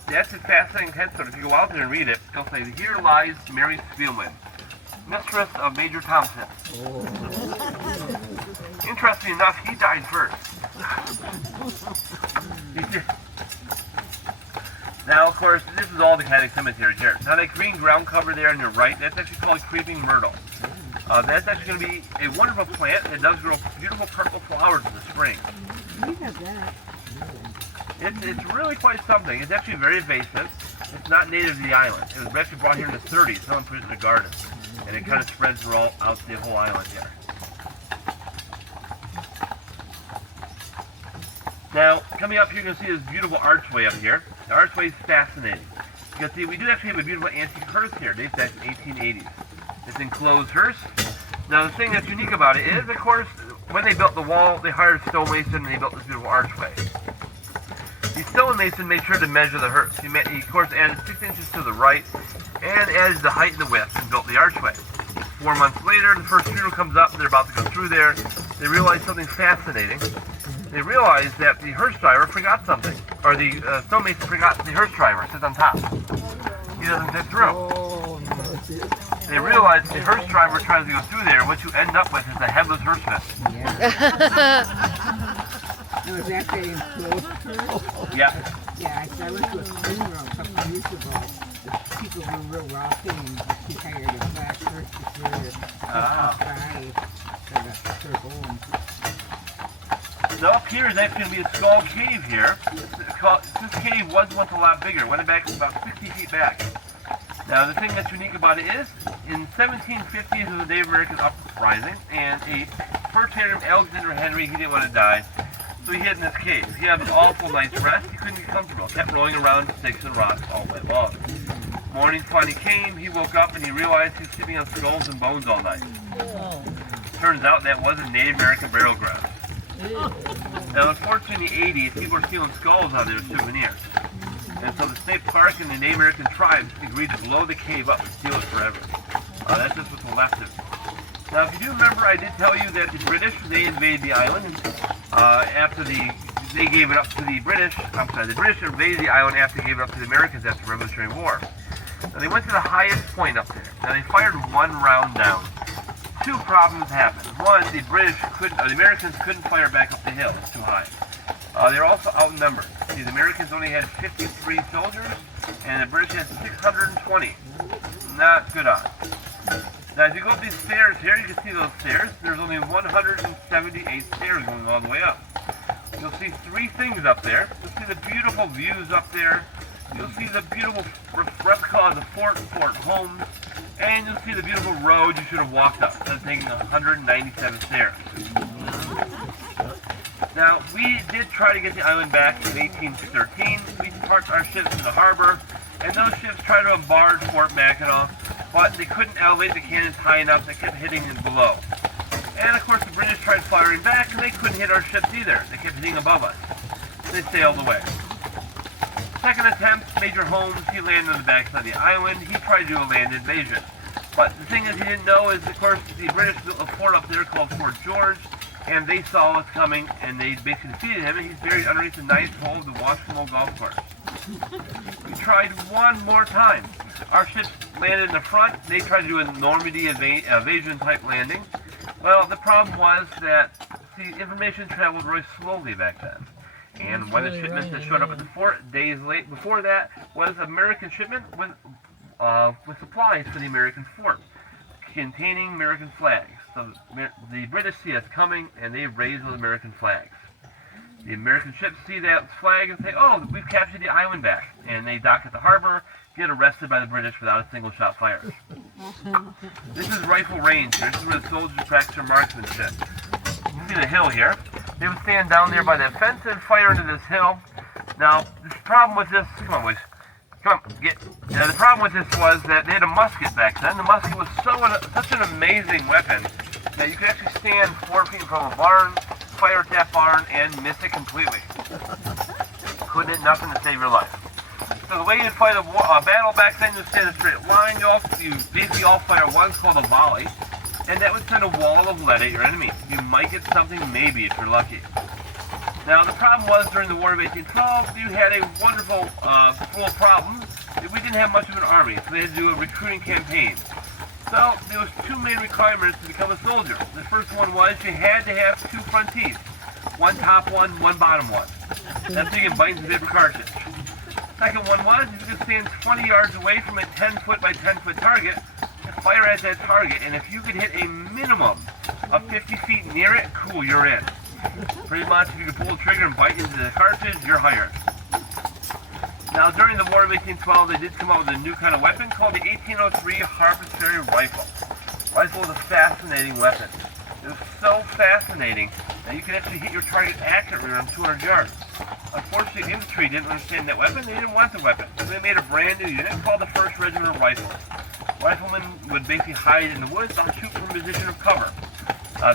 That's a fascinating headstone. If you go out there and read it, it'll say, "Here lies Mary Spielman, mistress of Major Thompson." Interesting enough, he died first. Now, of course, this is all the Catholic cemeteries here. Now, that green ground cover there on your right, that's actually called creeping myrtle. That's actually going to be a wonderful plant. It does grow beautiful purple flowers in the spring. We have that. It's really quite something. It's actually very invasive. It's not native to the island. It was actually brought here in the 30s. Someone put it in a garden. And it kind of spreads out the whole island here. Now, coming up here, you're going to see this beautiful archway up here. The archway is fascinating. You can see we do actually have a beautiful antique hearse here, dates back to the 1880s. It's enclosed hearse. Now, the thing that's unique about it is, of course, when they built the wall, they hired a stonemason and they built this beautiful archway. The stonemason made sure to measure the hearse. He, of course, added 6 inches to the right and added the height and the width and built the archway. 4 months later, the first funeral comes up and they're about to go through there. They realize something fascinating. They realize that the hearse driver forgot something, or the stonemason forgot the hearse driver sits on top. He doesn't fit through. They realize the hearse driver tries to go through there. What you end up with is a headless horseman. No, is that the enclosed hearse? Yeah. Yeah, I went to a funeral a couple of years ago. The people were real wealthy and he hired a black hearse to carry her home. So up here is actually going to be a skull cave here. This cave was once a lot bigger. It went back about 60 feet back. Now the thing that's unique about it is, in 1750s was the Native American uprising, and a first native, Alexander Henry, he didn't want to die, so he hid in this cave. He had an awful night's rest. He couldn't get comfortable. Kept rolling around sticks and rocks all night long. Morning finally came. He woke up and he realized he was sleeping on skulls and bones all night. Turns out that wasn't Native American burial ground. Now, unfortunately, in the 80s, people were stealing skulls out of their souvenirs. And so the state park and the Native American tribes agreed to blow the cave up and steal it forever. That's just what's left of it. Now, if you do remember, I did tell you that the British, they invaded the island. After they gave it up to the British. The British invaded the island after they gave it up to the Americans after the Revolutionary War. Now, they went to the highest point up there. Now, they fired one round down. 2 problems happened. One, the Americans couldn't fire back up the hill. It's too high. They were also outnumbered. See, the Americans only had 53 soldiers, and the British had 620. Not good odds. Now, if you go up these stairs here, you can see those stairs. There's only 178 stairs going all the way up. You'll see three things up there. You'll see the beautiful views up there. You'll see the beautiful replica of the Fort Holmes. And you'll see the beautiful road you should have walked up instead of taking 197 stairs. Now, we did try to get the island back in 1813. We parked our ships in the harbor, and those ships tried to bombard Fort Mackinac, but they couldn't elevate the cannons high enough. They kept hitting it below. And of course, the British tried firing back, and they couldn't hit our ships either. They kept hitting above us. They sailed away. Second attempt, Major Holmes, he landed on the backside of the island. He tried to do a land invasion. But the thing is, he didn't know is, of course, the British built a fort up there called Fort George, and they saw us coming, and they basically defeated him, and he's buried underneath the ninth hole of the Washington Golf Course. We tried one more time. Our ships landed in the front. They tried to do a Normandy evasion-type landing. Well, the problem was that the information traveled very slowly back then. And one of the shipments that showed up at the fort days late before that was an American shipment with supplies for the American fort, containing American flags. So the British see us coming, and they raise those American flags. The American ships see that flag and say, "Oh, we've captured the island back," and they dock at the harbor, get arrested by the British without a single shot fired. This is rifle range here. This is where the soldiers practice their marksmanship. You can see the hill here. They would stand down there by that fence and fire into this hill. Now, the problem with this, come on, boys. Come on, get. The problem with this was that they had a musket back then. The musket was such an amazing weapon that you could actually stand 4 feet from a barn, fire at that barn, and miss it completely. Couldn't hit nothing to save your life. So the way you fight a battle back then, you stand in a straight line. You basically all fire once, called a volley, and that would send a wall of lead at your enemy. You might get something, maybe, if you're lucky. Now, the problem was, during the War of 1812, you had a wonderful full of problems. We didn't have much of an army, so they had to do a recruiting campaign. So, there was two main requirements to become a soldier. The first one was you had to have 2 front teeth. One top one, one bottom one. That's so you can bite into the paper cartridge. Second one was you could stand 20 yards away from a 10-foot by 10-foot target and fire at that target. And if you could hit a minimum of 50 feet near it, cool, you're in. Pretty much, if you could pull the trigger and bite into the cartridge, you're hired. Now, during the War of 1812, they did come up with a new kind of weapon called the 1803 Harper's Ferry rifle. Rifle is a fascinating weapon. It was so fascinating that you could actually hit your target accurately around 200 yards. Unfortunately, infantry didn't understand that weapon. They didn't want the weapon. So they made a brand new unit called the 1st Regiment of Rifles. Riflemen would basically hide in the woods and shoot from a position of cover.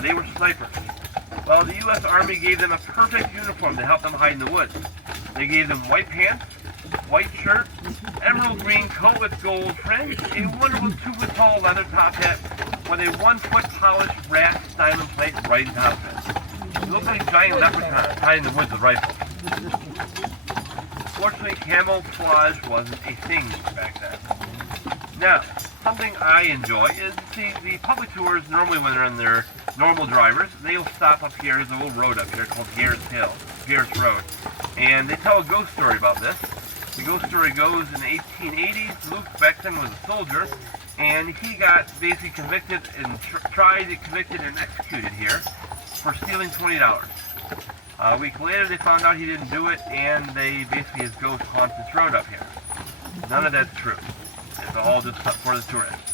They were snipers. Well, the U.S. Army gave them a perfect uniform to help them hide in the woods. They gave them white pants, white shirt, emerald green coat with gold fringe, a wonderful 2-foot tall leather top hat with a 1-foot polished brass diamond plate right on top of it. It looked like giant leprechauns hiding in the woods with rifles. Fortunately, camouflage wasn't a thing back then. Now, something I enjoy is, see, the public tours, normally when they're on their normal drivers, they'll stop up here. There's a little road up here called Garrett's Road. And they tell a ghost story about this. The ghost story goes in the 1880s, Luke Beckton was a soldier, and he got basically convicted and convicted and executed here for stealing $20. A week later, they found out he didn't do it, and his ghost haunts this road up here. None of that's true. It's all just for the tourists.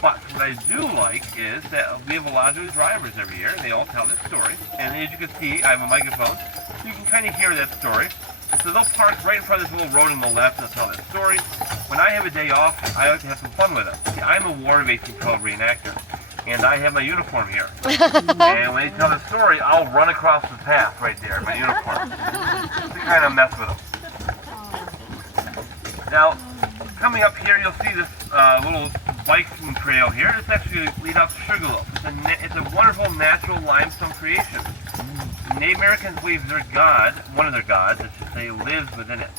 But what I do like is that we have a lot of new drivers every year, and they all tell this story. And as you can see, I have a microphone, so you can kind of hear that story. So they'll park right in front of this little road on the left and tell that story. When I have a day off, I like to have some fun with them. See, I'm a War of 1812 reenactor, and I have my uniform here. And when they tell the story, I'll run across the path right there in my uniform to kind of mess with them. Now, coming up here, you'll see this little biking trail here. It's actually lead out to Sugarloaf. It's a wonderful natural limestone creation. The Native Americans believe their god, one of their gods, I should say, lives within it.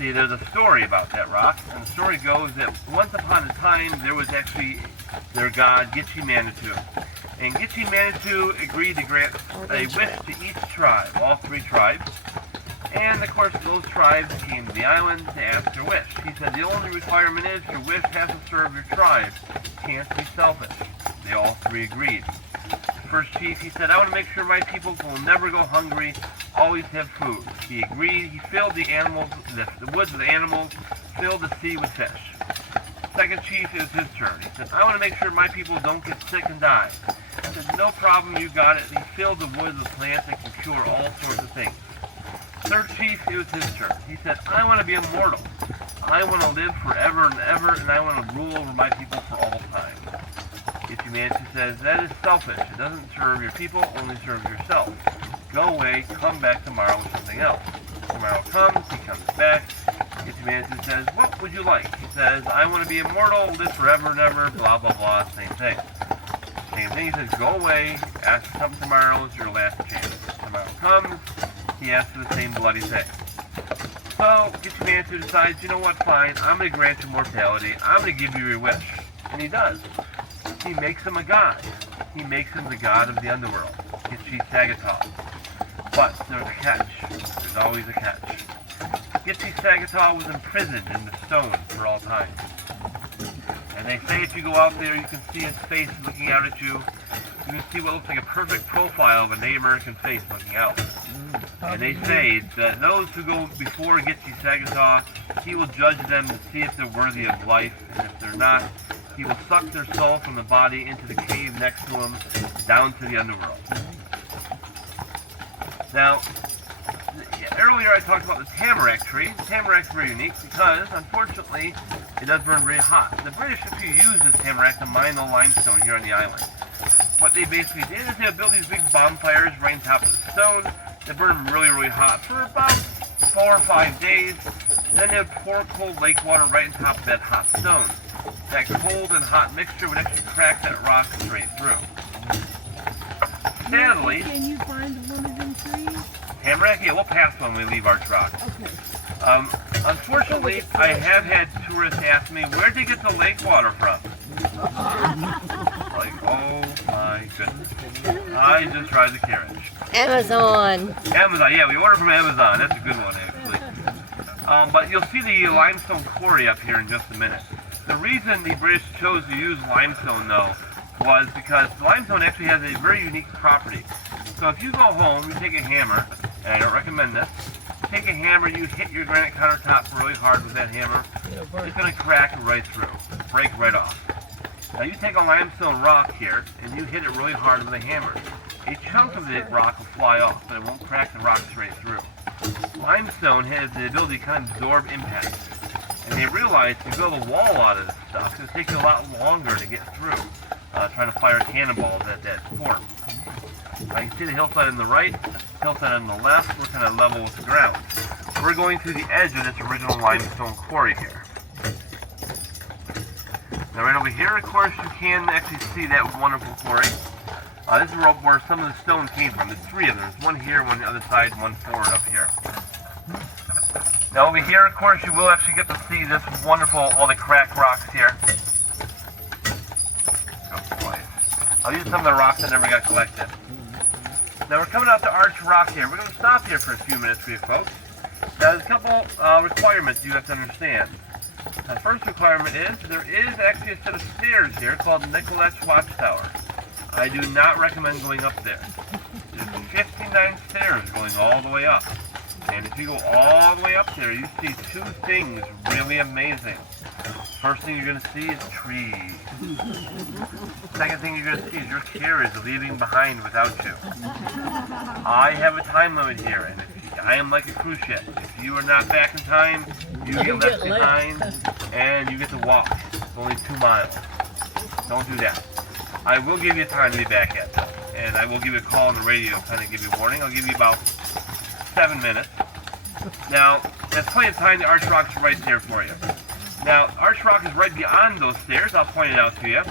see, there's a story about that rock, and the story goes that once upon a time there was actually their god Gitche Manitou. And Gitche Manitou agreed to grant a wish to each tribe, all 3 tribes. And of course those tribes came to the island to ask their wish. He said the only requirement is your wish has to serve your tribe. Can't be selfish. They all 3 agreed. The first chief, he said, I want to make sure my people will never go hungry, always have food. He agreed. He filled the animals, the woods with animals, filled the sea with fish. Second chief, is his turn. He said, I want to make sure my people don't get sick and die. He said, no problem, you got it. He filled the woods with plants that can cure all sorts of things. Third chief, it was his turn. He said, I want to be immortal. I want to live forever and ever, and I want to rule over my people for all time. Gitche Manitou says, that is selfish. It doesn't serve your people, only serves yourself. Go away, come back tomorrow with something else. Tomorrow comes, he comes back. Gitche Manitou says, what would you like? He says, I want to be immortal, live forever and ever, blah, blah, blah, same thing. Same thing, he says, go away, ask for something tomorrow, it's your last chance. Tomorrow comes, he asks for the same bloody thing. So, Gitche Manitou decides, you know what, fine, I'm going to grant you mortality, I'm going to give you your wish. And he does. He makes him a god. He makes him the god of the underworld, Gitche Sagataw. But there's a catch. There's always a catch. Gitche Sagataw was imprisoned in the stone for all time. And they say if you go out there, you can see his face looking out at you. You can see what looks like a perfect profile of a Native American face looking out. And they say that those who go before Gitche Sagataw, he will judge them to see if they're worthy of life, and if they're not, he will suck their soul from the body into the cave next to him, down to the underworld. Now, earlier I talked about the tamarack tree. The tamarack's very unique because, unfortunately, it does burn very hot. The British actually used this tamarack to mine the limestone here on the island. What they basically did is they built these big bonfires right on top of the stone. They burn really, really hot for about 4 or 5 days. Then they would pour cold lake water right on top of that hot stone. That cold and hot mixture would actually crack that rock straight through. Sadly, Can you find one of them trees? tamarack, yeah, we'll pass when we leave Arch Rock. Okay. Unfortunately, I have had tourists ask me, where'd you get the lake water from? Like, oh my goodness. I just ride the carriage. Amazon. Amazon, yeah, we ordered from Amazon. That's a good one, actually. But you'll see the limestone quarry up here in just a minute. The reason the British chose to use limestone, though, was because limestone actually has a very unique property. So if you go home, you take a hammer, and I don't recommend this, take a hammer, you hit your granite countertop really hard with that hammer, it's going to crack right through, break right off. Now you take a limestone rock here, and you hit it really hard with a hammer. A chunk of the rock will fly off, but it won't crack the rock straight through. Limestone has the ability to kind of absorb impact. And they realized to build a wall out of this stuff, it's going to take you a lot longer to get through, trying to fire cannonballs at that fort. I can see the hillside on the right, hillside on the left, we're kind of level with the ground. We're going through the edge of this original limestone quarry here. Now right over here, of course, you can actually see that wonderful quarry. This is where some of the stone came from. There's 3 of them. There's one here, one on the other side, one forward up here. Now over here, of course, you will actually get to see this wonderful, all the cracked rocks here. Oh boy. These are some of the rocks that never got collected. Now we're coming out to Arch Rock here. We're going to stop here for a few minutes for you folks. Now there's a couple requirements you have to understand. The first requirement is there is actually a set of stairs here called Nicolet's Watchtower. I do not recommend going up there. There's 59 stairs going all the way up. And if you go all the way up there, you see 2 things really amazing. First thing you're going to see is trees. Second thing you're going to see is your carriage leaving behind without you. I have a time limit here, and I am like a cruise ship. If you are not back in time, you get left behind, and you get to walk. It's only 2 miles. Don't do that. I will give you time to be back at, though. And I will give you a call on the radio, kind of give you a warning. I'll give you about 7 minutes. Now, there's plenty of time. The Arch Rock's right there for you. Now, Arch Rock is right beyond those stairs. I'll point it out to you.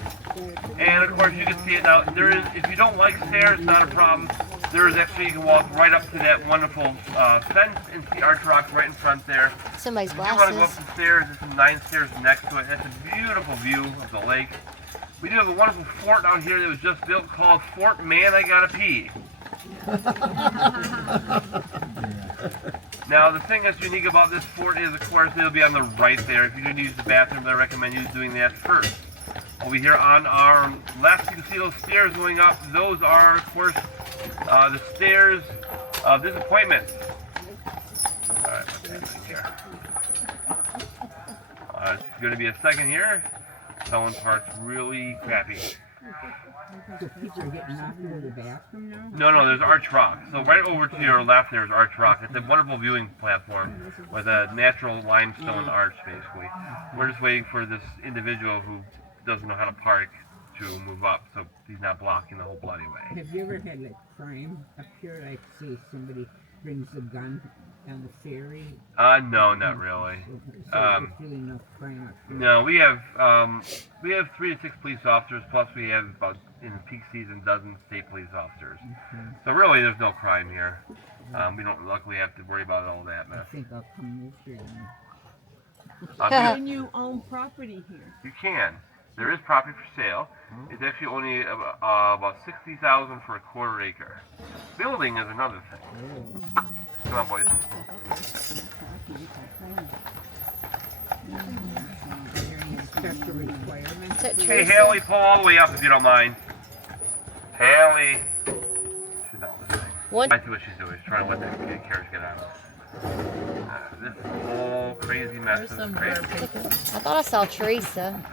And, of course, you can see it now. There is, if you don't like stairs, not a problem. There's actually, you can walk right up to that wonderful fence and see Arch Rock right in front there. Somebody's If you want to go up glasses. the stairs, there's some 9 stairs next to it. That's a beautiful view of the lake. We do have a wonderful fort down here that was just built called Fort Man I Gotta Pee. Now the thing that's unique about this fort is, of course, it'll be on the right there. If you do need to use the bathroom, I recommend you doing that first. Over here on our left, you can see those stairs going up. Those are, of course, the stairs of disappointment. Alright, here. It's going to be a second here. Someone's part's really crappy. So people are getting off into the bathroom now? No, there's Arch Rock. So right over to your left there's Arch Rock. It's a wonderful viewing platform with a natural limestone arch, basically. We're just waiting for this individual who doesn't know how to park to move up, so he's not blocking the whole bloody way. Have you ever had like crime up here? Like say somebody brings a gun down the ferry? No, not really. So there's really no crime up here. No, we have 3 to 6 police officers, plus we have about, in peak season, dozen state police officers. So really there's no crime here. We don't luckily have to worry about all that I mess. think I'll come move here then. Can you own property here? You can. There is property for sale. It's actually only about $60,000 for a quarter acre. Building is another thing. Come on, boys. Special requirements. Is that Hey, Teresa? Haley, pull all the way up if you don't mind. Haley. She's not listening. One. I see what she's doing. She's trying to let that carriage get out. This whole crazy mess There's is some crazy. bird I thought I saw Teresa.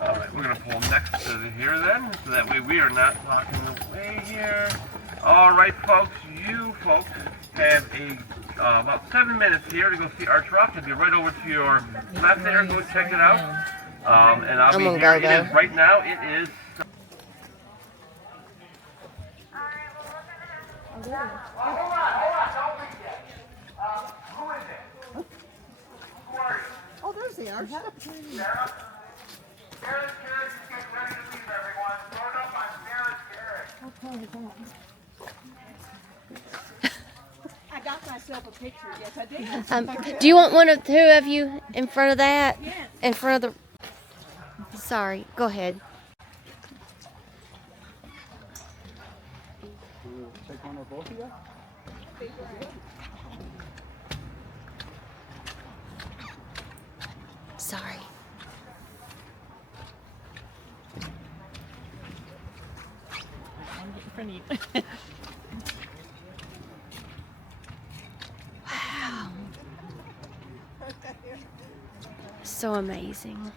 Alright, we're going to pull next to here then, so that way we are not blocking the way here. Alright, folks, you folks have about 7 minutes here to go see Arch Rock. If you're right over to your left there, go check it out. And I'll I'm be gonna here. go, It is, though. right now, it is... Oh, there's the arch. I got myself a picture. Yes, I did. Do you want one of two of you in front of that? Yes. In front of the. Sorry. Go ahead. Take one or both of you? Sorry. Wow. So amazing.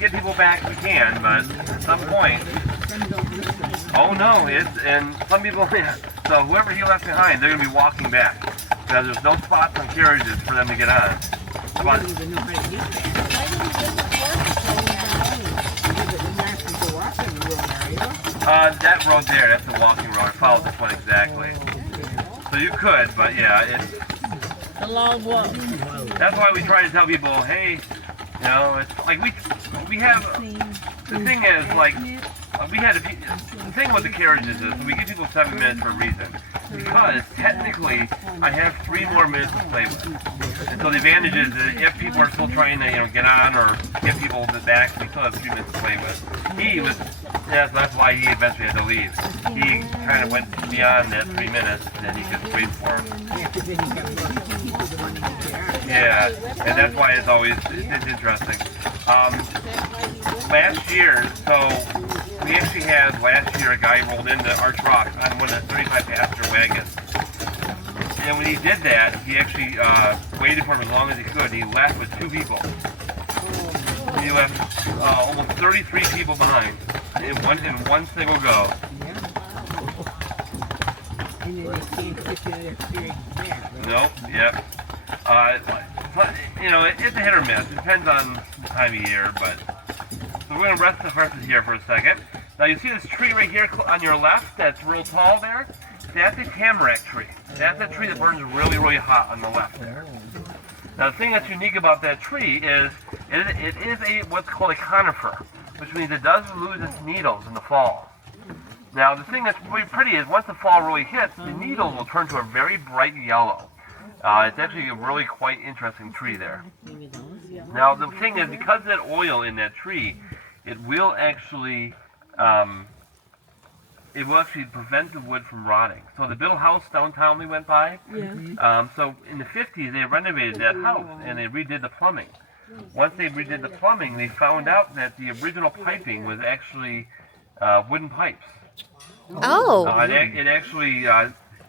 Get people back if we can, but at some point... Oh no, and some people... So whoever he left behind, they're going to be walking back. Because there's no spots on carriages for them to get on. I But, don't even know how to get there. that road there, that's the walking road. It follows this one exactly. So you could, but yeah, it's... A long walk. That's why we try to tell people, hey, you know, it's like we have, the thing is, like, we had to be, the thing with the carriages is we give people 7 minutes for a reason. Because technically, I have 3 more minutes to play with. And so the advantage is that if people are still trying to, you know, get on or get people back, we still have 3 minutes to play with. He was, that's why he eventually had to leave. He kind of went beyond that 3 minutes, and then he could wait for him. Yeah, because then you got to go people that want to get there. Yeah, and that's why it's always, it's interesting. Last year, so we actually had last year a guy rolled into Arch Rock on one of the 35 passenger wagons. And when he did that, he actually waited for him as long as he could. He left with 2 people. He left almost 33 people behind in one single go. Yeah. And then they can't get the other carriage back, right? Nope. Yep. But, you know, it's a hit or miss. It depends on the time of year, but. So we're going to rest the horses here for a second. Now you see this tree right here on your left that's real tall there? That's a tamarack tree. That's a tree that burns really, really hot on the left there. Now the thing that's unique about that tree is it is a what's called a conifer, which means it does lose its needles in the fall. Now the thing that's really pretty is once the fall really hits, the needles will turn to a very bright yellow. It's actually a really quite interesting tree there. Now the thing is, because of that oil in that tree, it will actually prevent the wood from rotting. So the Biddle house downtown we went by, so in the 50s they renovated that house and they redid the plumbing. Once they redid the plumbing, they found out that the original piping was actually wooden pipes. Oh. It actually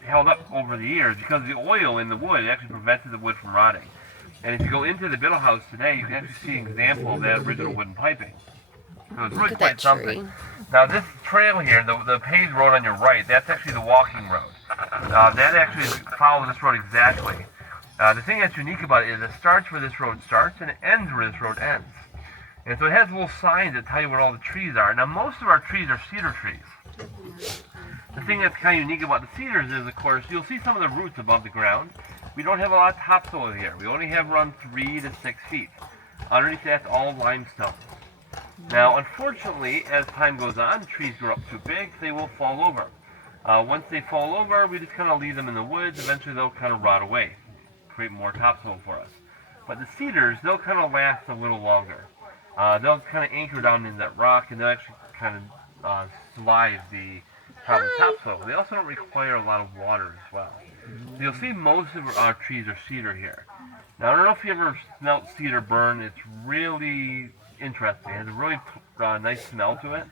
held up over the years because the oil in the wood actually prevented the wood from rotting. And if you go into the Biddle house today, you can actually see an example of that original wooden piping. So it's really quite something. Now this trail here, the paved road on your right, that's actually the walking road. That actually follows this road exactly. The thing that's unique about it is it starts where this road starts and it ends where this road ends. And so it has little signs that tell you where all the trees are. Now most of our trees are cedar trees. The thing that's kind of unique about the cedars is, of course, you'll see some of the roots above the ground. We don't have a lot of topsoil here. We only have around 3 to 6 feet. Underneath that's all limestone. Now, unfortunately, as time goes on, trees grow up too big, they will fall over. Once they fall over, we just kind of leave them in the woods. Eventually, they'll kind of rot away, create more topsoil for us. But the cedars, they'll kind of last a little longer. They'll kind of anchor down in that rock, and they'll actually kind of slide the topsoil. They also don't require a lot of water as well. So you'll see most of our trees are cedar here. Now, I don't know if you ever smelt cedar burn. It's really interesting. It has a really nice smell to it.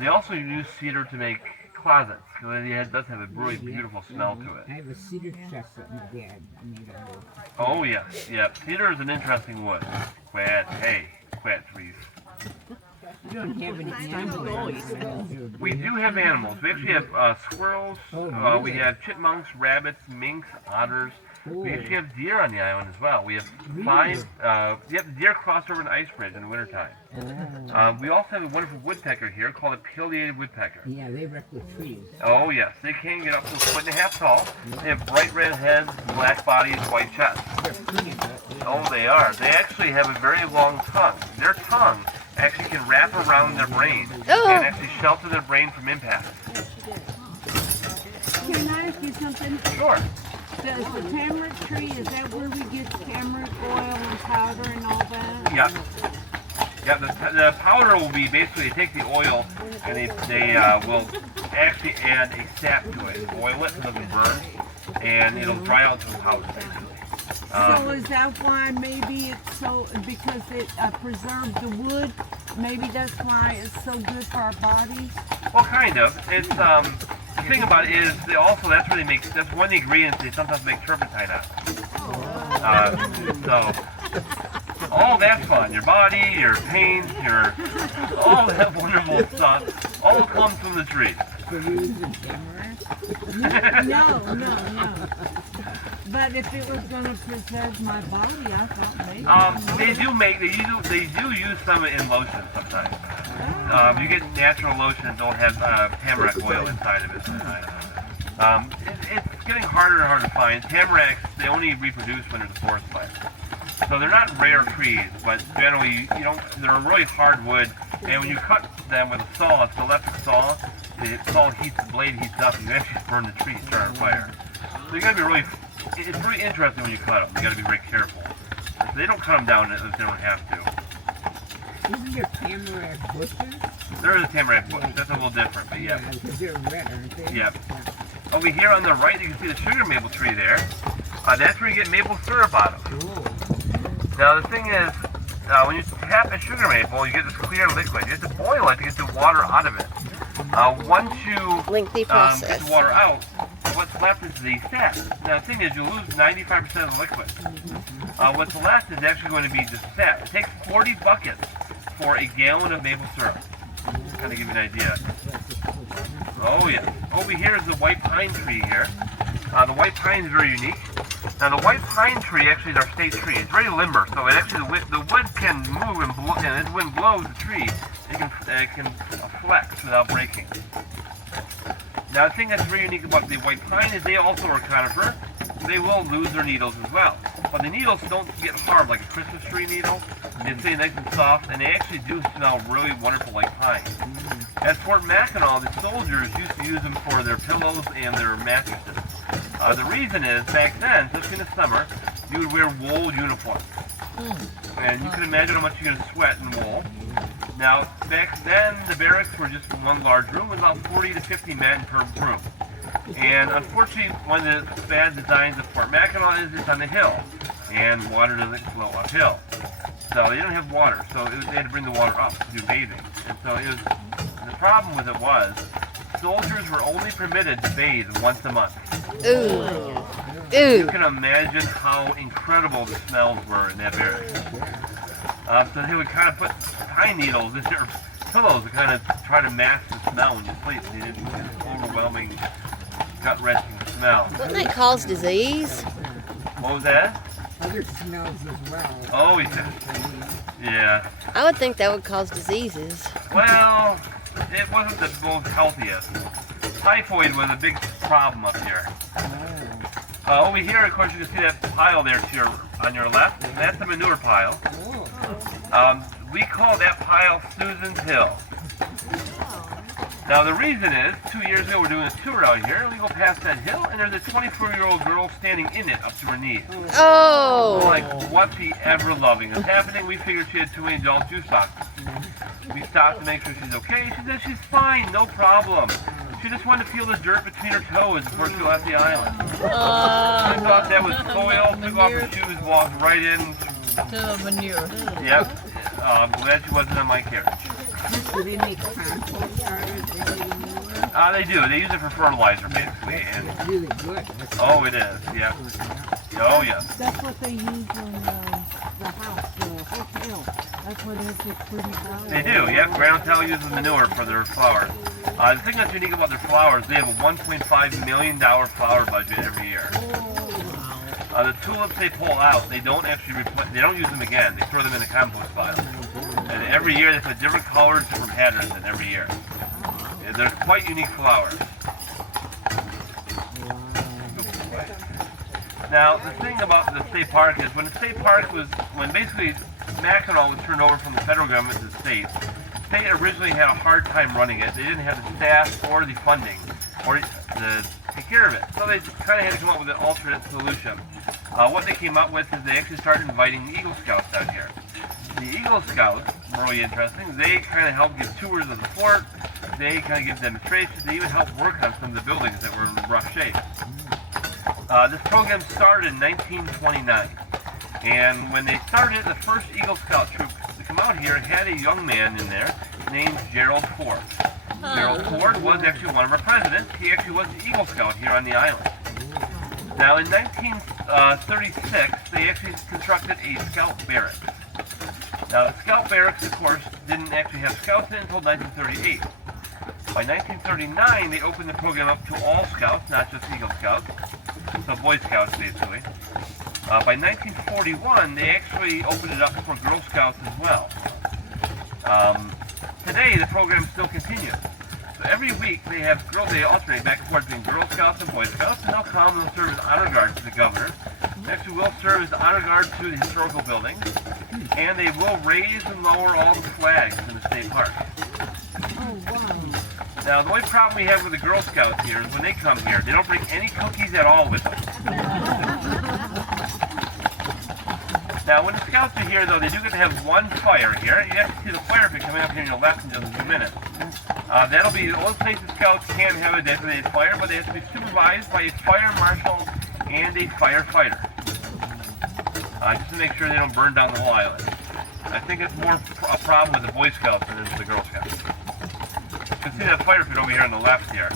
They also use cedar to make closets because it does have a really beautiful smell to it. I have a cedar chest that my dad made of wood. Oh yes, yeah. Cedar is an interesting wood. Quat trees. You don't have any animals. We do have animals. We actually have squirrels. We have chipmunks, rabbits, minks, otters. We actually have deer on the island as well. We have 5. Deer cross over an ice bridge in the wintertime. We also have a wonderful woodpecker here called a pileated woodpecker. Yeah, they wreck the trees. Oh yes, they can get up to 1.5 feet tall. They have bright red heads, black bodies, white chests. Oh, they are. They actually have a very long tongue. Their tongue actually can wrap around their brain and actually shelter their brain from impact. Can I ask you something? Sure. Does the tamarack tree, is that where we get tamarack oil and powder and all that? Yep. Yeah, the powder will be basically, they take the oil and they will actually add a sap to it, boil it so it doesn't burn, and it'll dry out to the powder basically. So is that why maybe it's so, because it preserves the wood, maybe that's why it's so good for our bodies? Well, kind of. It's, the thing about it is, that's where they make, that's one of the ingredients they sometimes make turpentine out of. So, all that fun, your body, your paint, all that wonderful stuff, all comes from the tree. So you use the tamarack? No. But if it was going to preserve my body, I thought maybe. They do use some in lotion sometimes. You get natural lotion that don't have tamarack oil inside of it sometimes. It's getting harder and harder to find. Tamaracks, they only reproduce when there's a forest fire. So they're not rare trees, but generally, they're a really hard wood, and when you cut them with a saw, it's an electric saw, the blade heats up, and you actually burn the tree, start a fire. So you gotta be it's really interesting when you cut them. You gotta be very careful. So they don't cut them down if they don't have to. Isn't there tamarack bushes? There is a tamarack bush. That's a little different, but yeah. Because they're red, aren't they? Yep. Over here on the right, you can see the sugar maple tree there. That's where you get maple syrup out of. Now the thing is, when you tap a sugar maple, you get this clear liquid. You have to boil it to get the water out of it. Once you Lengthy get process. the water out, what's left is the sap. Now the thing is, you lose 95% of the liquid. What's left is actually going to be just sap. It takes 40 buckets for a gallon of maple syrup. Just kind of give you an idea. Oh yeah. Over here is the white pine tree here. The white pine is very unique. Now the white pine tree actually is our state tree. It's very limber, so it actually the wood can move and blow, and as the wind blows the tree, it can flex without breaking. Now the thing that's very unique about the white pine is they also are conifer. They will lose their needles as well. But the needles don't get hard like a Christmas tree needle. They stay nice and soft, and they actually do smell really wonderful like pine. At Fort Mackinac, the soldiers used to use them for their pillows and their mattresses. The reason is, back then, especially in the summer, you would wear wool uniforms. And you can imagine how much you're going to sweat in wool. Now, back then, the barracks were just one large room with about 40 to 50 men per room. And unfortunately, one of the bad designs of Fort Mackinac is it's on the hill, and water doesn't flow uphill. So they didn't have water, so they had to bring the water up to do bathing. And so the problem with it was, soldiers were only permitted to bathe once a month. Ooh. You can imagine how incredible the smells were in that barracks. So they would kind of put pine needles in their pillows to kind of try to mask the smell when you sleep. They didn't get this overwhelming, gut-wrenching smell. Doesn't that cause disease? What was that? Other smells as well. Oh, yeah. Yeah. I would think that would cause diseases. Well, it wasn't the most healthiest. Typhoid was a big problem up here. Over here, of course, you can see that pile there on your left, and that's a manure pile. We call that pile Susan's Hill. Now, the reason is, 2 years ago, we're doing a tour out here, and we go past that hill, and there's a 24-year-old girl standing in it up to her knees. Oh! We're like, what the ever-loving is happening? We figured she had too many adult juice boxes. We stopped to make sure she's okay. She said she's fine, no problem. She just wanted to feel the dirt between her toes before she left the island. She thought that was soil, took off her shoes, walked right in. To the manure. Yep. I'm glad she wasn't on my carriage. Do they make compost starters? They do. They use it for fertilizer, basically. And It's really good. oh, it is. Yep. Oh, yeah. That's what they use in the house, the hotel. That's where they have pretty flowers. They do. Yep. Groundtail uses manure for their flowers. The thing that's unique about their flowers, they have a $1.5 million flower budget every year. The tulips they pull out, they don't actually they don't use them again. They throw them in the compost pile. And every year they put different colors, different patterns in every year. They're quite unique flowers. Now, the thing about the state park is when the state park when basically Mackinac was turned over from the federal government to the state originally had a hard time running it. They didn't have the staff or the funding or to take care of it. So they kind of had to come up with an alternate solution. What they came up with is they actually started inviting the Eagle Scouts out here. The Eagle Scouts, really interesting, they kind of help give tours of the fort, they kind of give demonstrations, they even help work on some of the buildings that were in rough shape. This program started in 1929, and when they started, the first Eagle Scout troop to come out here had a young man in there named Gerald Ford. Gerald Ford was actually one of our presidents. He actually was the Eagle Scout here on the island. Now in 1936, they actually constructed a Scout barracks. Now the Scout barracks, of course, didn't actually have Scouts in until 1938. By 1939, they opened the program up to all Scouts, not just Eagle Scouts, so Boy Scouts basically. By 1941, they actually opened it up for Girl Scouts as well. Today, the program still continues. So every week, they alternate back and forth between Girl Scouts and Boy Scouts, and they'll come and they'll serve as honor guard to the governor. Next, we will serve as honor guard to the historical buildings, and they will raise and lower all the flags in the state park. Now, the only problem we have with the Girl Scouts here is when they come here, they don't bring any cookies at all with them. Now, when the Scouts are here, though, they do get to have one fire here. You have to see the fire pit coming up here in your left in just a few minutes. That'll be the only place the Scouts can have a designated fire, but they have to be supervised by a fire marshal and a firefighter. Just to make sure they don't burn down the whole island. I think it's more a problem with the Boy Scouts than it is the Girl Scouts. You can see that fire pit over here on the left here.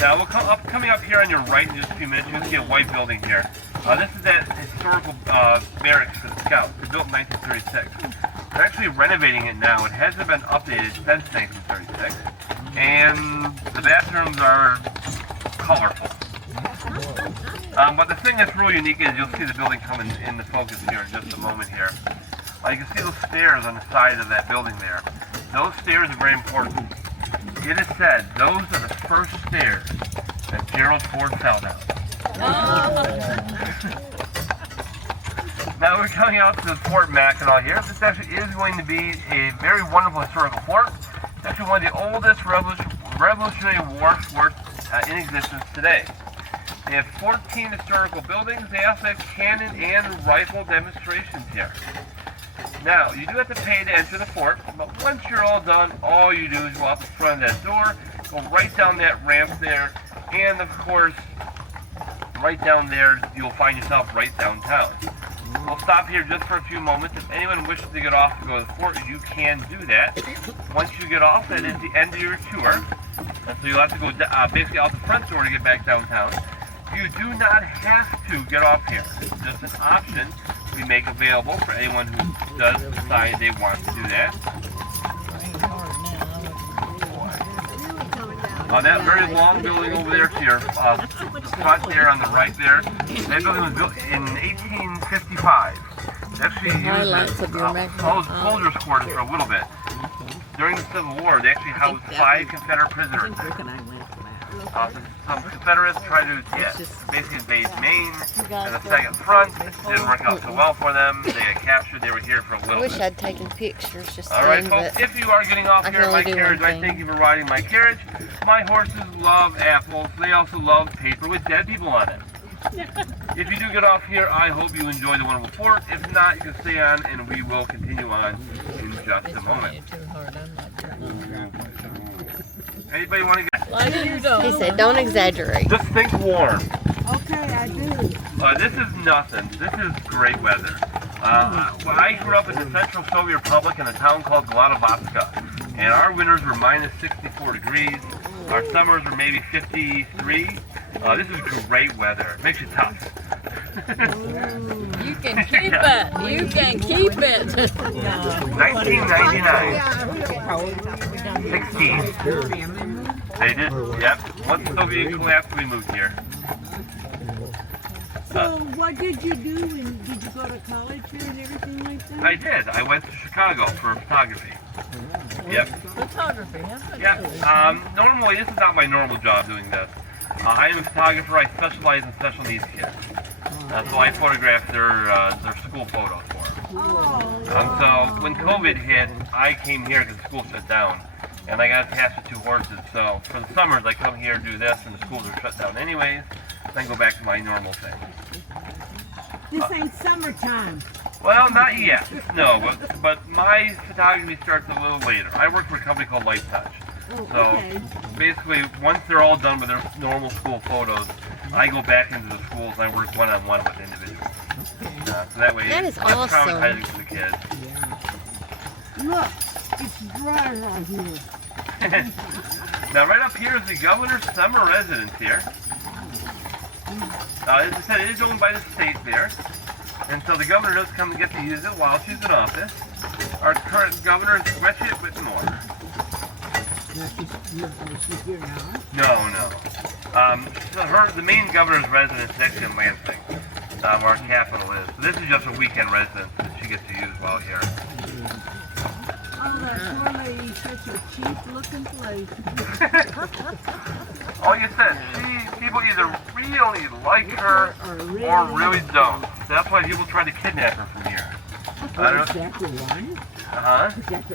Now, coming up here on your right in just a few minutes, you'll see a white building here. This is that historical barracks for the Scouts. It was built in 1936. They're actually renovating it now. It hasn't been updated since 1936. And the bathrooms are colorful. But the thing that's really unique is you'll see the building come in the focus here in just a moment here. You can see those stairs on the side of that building there. Those stairs are very important. It is said those are the first stairs that Gerald Ford fell down. Now we're coming out to Fort Mackinac here. This actually is going to be a very wonderful historical fort. It's actually one of the oldest Revolutionary War forts in existence today. They have 14 historical buildings. They also have cannon and rifle demonstrations here. Now, you do have to pay to enter the fort, but once you're all done, all you do is go out the front of that door, go right down that ramp there, and of course, right down there, you'll find yourself right downtown. We'll stop here just for a few moments. If anyone wishes to get off to go to the fort, you can do that. Once you get off, that is the end of your tour. And so you'll have to go basically out the front door to get back downtown. You do not have to get off here. It's just an option we make available for anyone who does decide they want to do that. That very long building over there to your front there on the right there, that building was built in 1855. It actually used as soldiers' quarters for a little bit. During the Civil War, they actually housed 5 Confederate prisoners. Some Confederates tried to basically invade Maine and the second front. It didn't work out so well for them. They got captured. They were here for a little I wish bit. I'd taken pictures just All right, then, folks, but if you are getting off here at my carriage, I thank you for riding my carriage. My horses love apples. They also love paper with dead people on it. If you do get off here, I hope you enjoy the wonderful fort. If not, you can stay on and we will continue on in just a moment. Anybody want to get... Like you don't. he said, don't exaggerate. Just think warm. Okay, I do. This is nothing. This is great weather. I grew up in the Central Soviet Republic in a town called Gladovska, and our winters were minus 64 degrees. Our summers were maybe 53. This is great weather. It makes you tough. You can keep it. You can keep it. 1999. 16. They did, yep. Once the Soviet collapsed, we moved here. So what did you do? And did you go to college here and everything like that? I did. I went to Chicago for photography. Yep. Photography, huh? Yeah. Normally, this is not my normal job doing this. I am a photographer. I specialize in special needs kids. So I photograph their school photos for them. So when COVID hit, I came here because the school shut down. And I got attached to 2 horses. So for the summers, I come here, do this, and the schools are shut down anyways. Then go back to my normal thing. This ain't summertime. Well, not yet. No, but my photography starts a little later. I work for a company called Light Touch. So basically, once they're all done with their normal school photos, I go back into the schools and I work one-on-one with individuals. So that way, That is it's less awesome. traumatizing for the kids. Look, it's dry right here. Now, right up here is the governor's summer residence here. As I said, it is owned by the state there. And so the governor does come to get to use it while she's in office. Our current governor is Gretchen Whitmore. She's here now. No. So the main governor's residence is actually in Lansing, where our capital is. So this is just a weekend residence that she gets to use while here. Oh, that poor lady's such a cheap-looking place. Like I said, people either really like her or really don't. That's why people try to kidnap her from here. Is that the one? Uh-huh. Is that the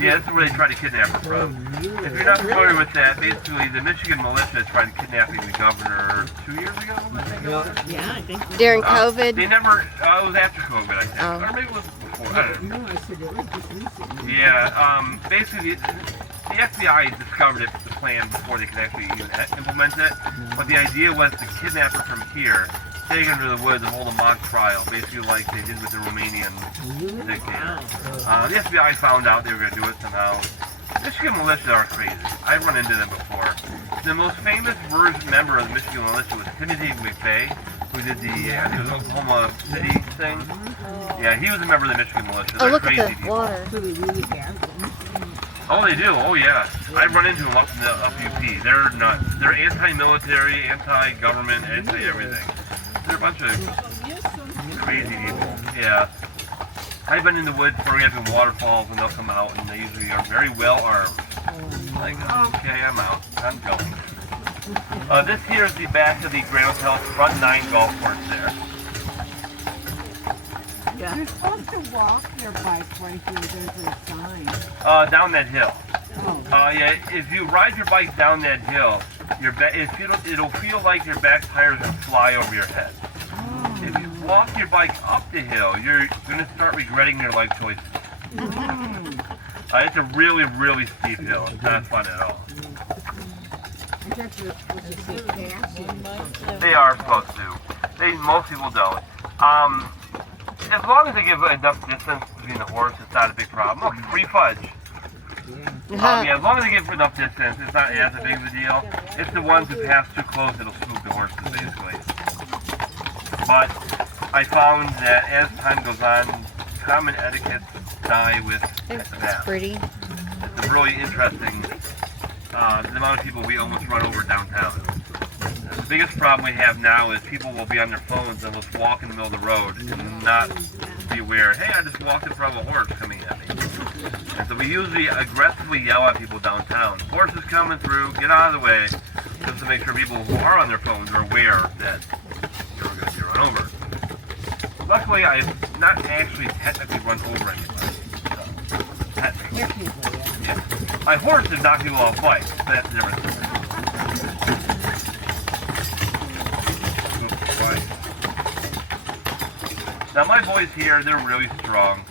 Yeah, that's where they try to kidnap her from. If you're not familiar with that, basically the Michigan militia tried kidnapping the governor 2 years ago, I think it was. Yeah, I think so. During COVID? They never, it was after COVID, I think. Oh. Or maybe it was before, I don't know. No, I said it was just recently. Yeah, basically, the FBI discovered it, the plan, before they could actually even implement it. But the idea was to kidnap her from here, take her to the woods and hold a mock trial, basically like they did with the Romanian dictator. The FBI found out they were going to do it somehow. Michigan militia are crazy. I've run into them before. The most famous member of the Michigan militia was Timothy McVeigh, who did the I think it was Oklahoma City thing. Yeah, he was a member of the Michigan militia. Oh, They're look crazy at the people. water. So they really have. Oh, they do. Oh, yeah. I've run into them up in the UP. They're nuts. They're anti-military, anti-government, anti-everything. They're a bunch of crazy people. Yeah. I've been in the woods photographing waterfalls, and they'll come out, and they usually are very well armed. Like, okay, I'm out. I'm going. This here is the back of the Grand Hotel front 9 golf course there. You're supposed to walk your bike right here. There's a sign. Down that hill. Oh. Yeah, if you ride your bike down that hill, it'll feel like your back tires are going to fly over your head. If you walk your bike up the hill, you're going to start regretting your life choices. It's a really, really steep hill. It's not fun at all. They are supposed to. Most people don't. As long as they give enough distance between the horse, it's not a big problem. Look, free fudge. Yeah, as long as they give enough distance, it's not as big of a deal. It's the ones who pass too close that'll spook the horses, basically. But I found that as time goes on, common etiquettes die with It's that. pretty. It's really interesting, the amount of people we almost run over downtown. The biggest problem we have now is people will be on their phones and will just walk in the middle of the road and not be aware, hey, I just walked in front of a horse coming at me. And so we usually aggressively yell at people downtown, horse is coming through, get out of the way, just to make sure people who are on their phones are aware that you're going to be run over. Luckily, I've not actually technically run over anybody. So, technically. Yeah. My horse did knock people off bikes, but that's a different story. Now my boys here, they're really strong.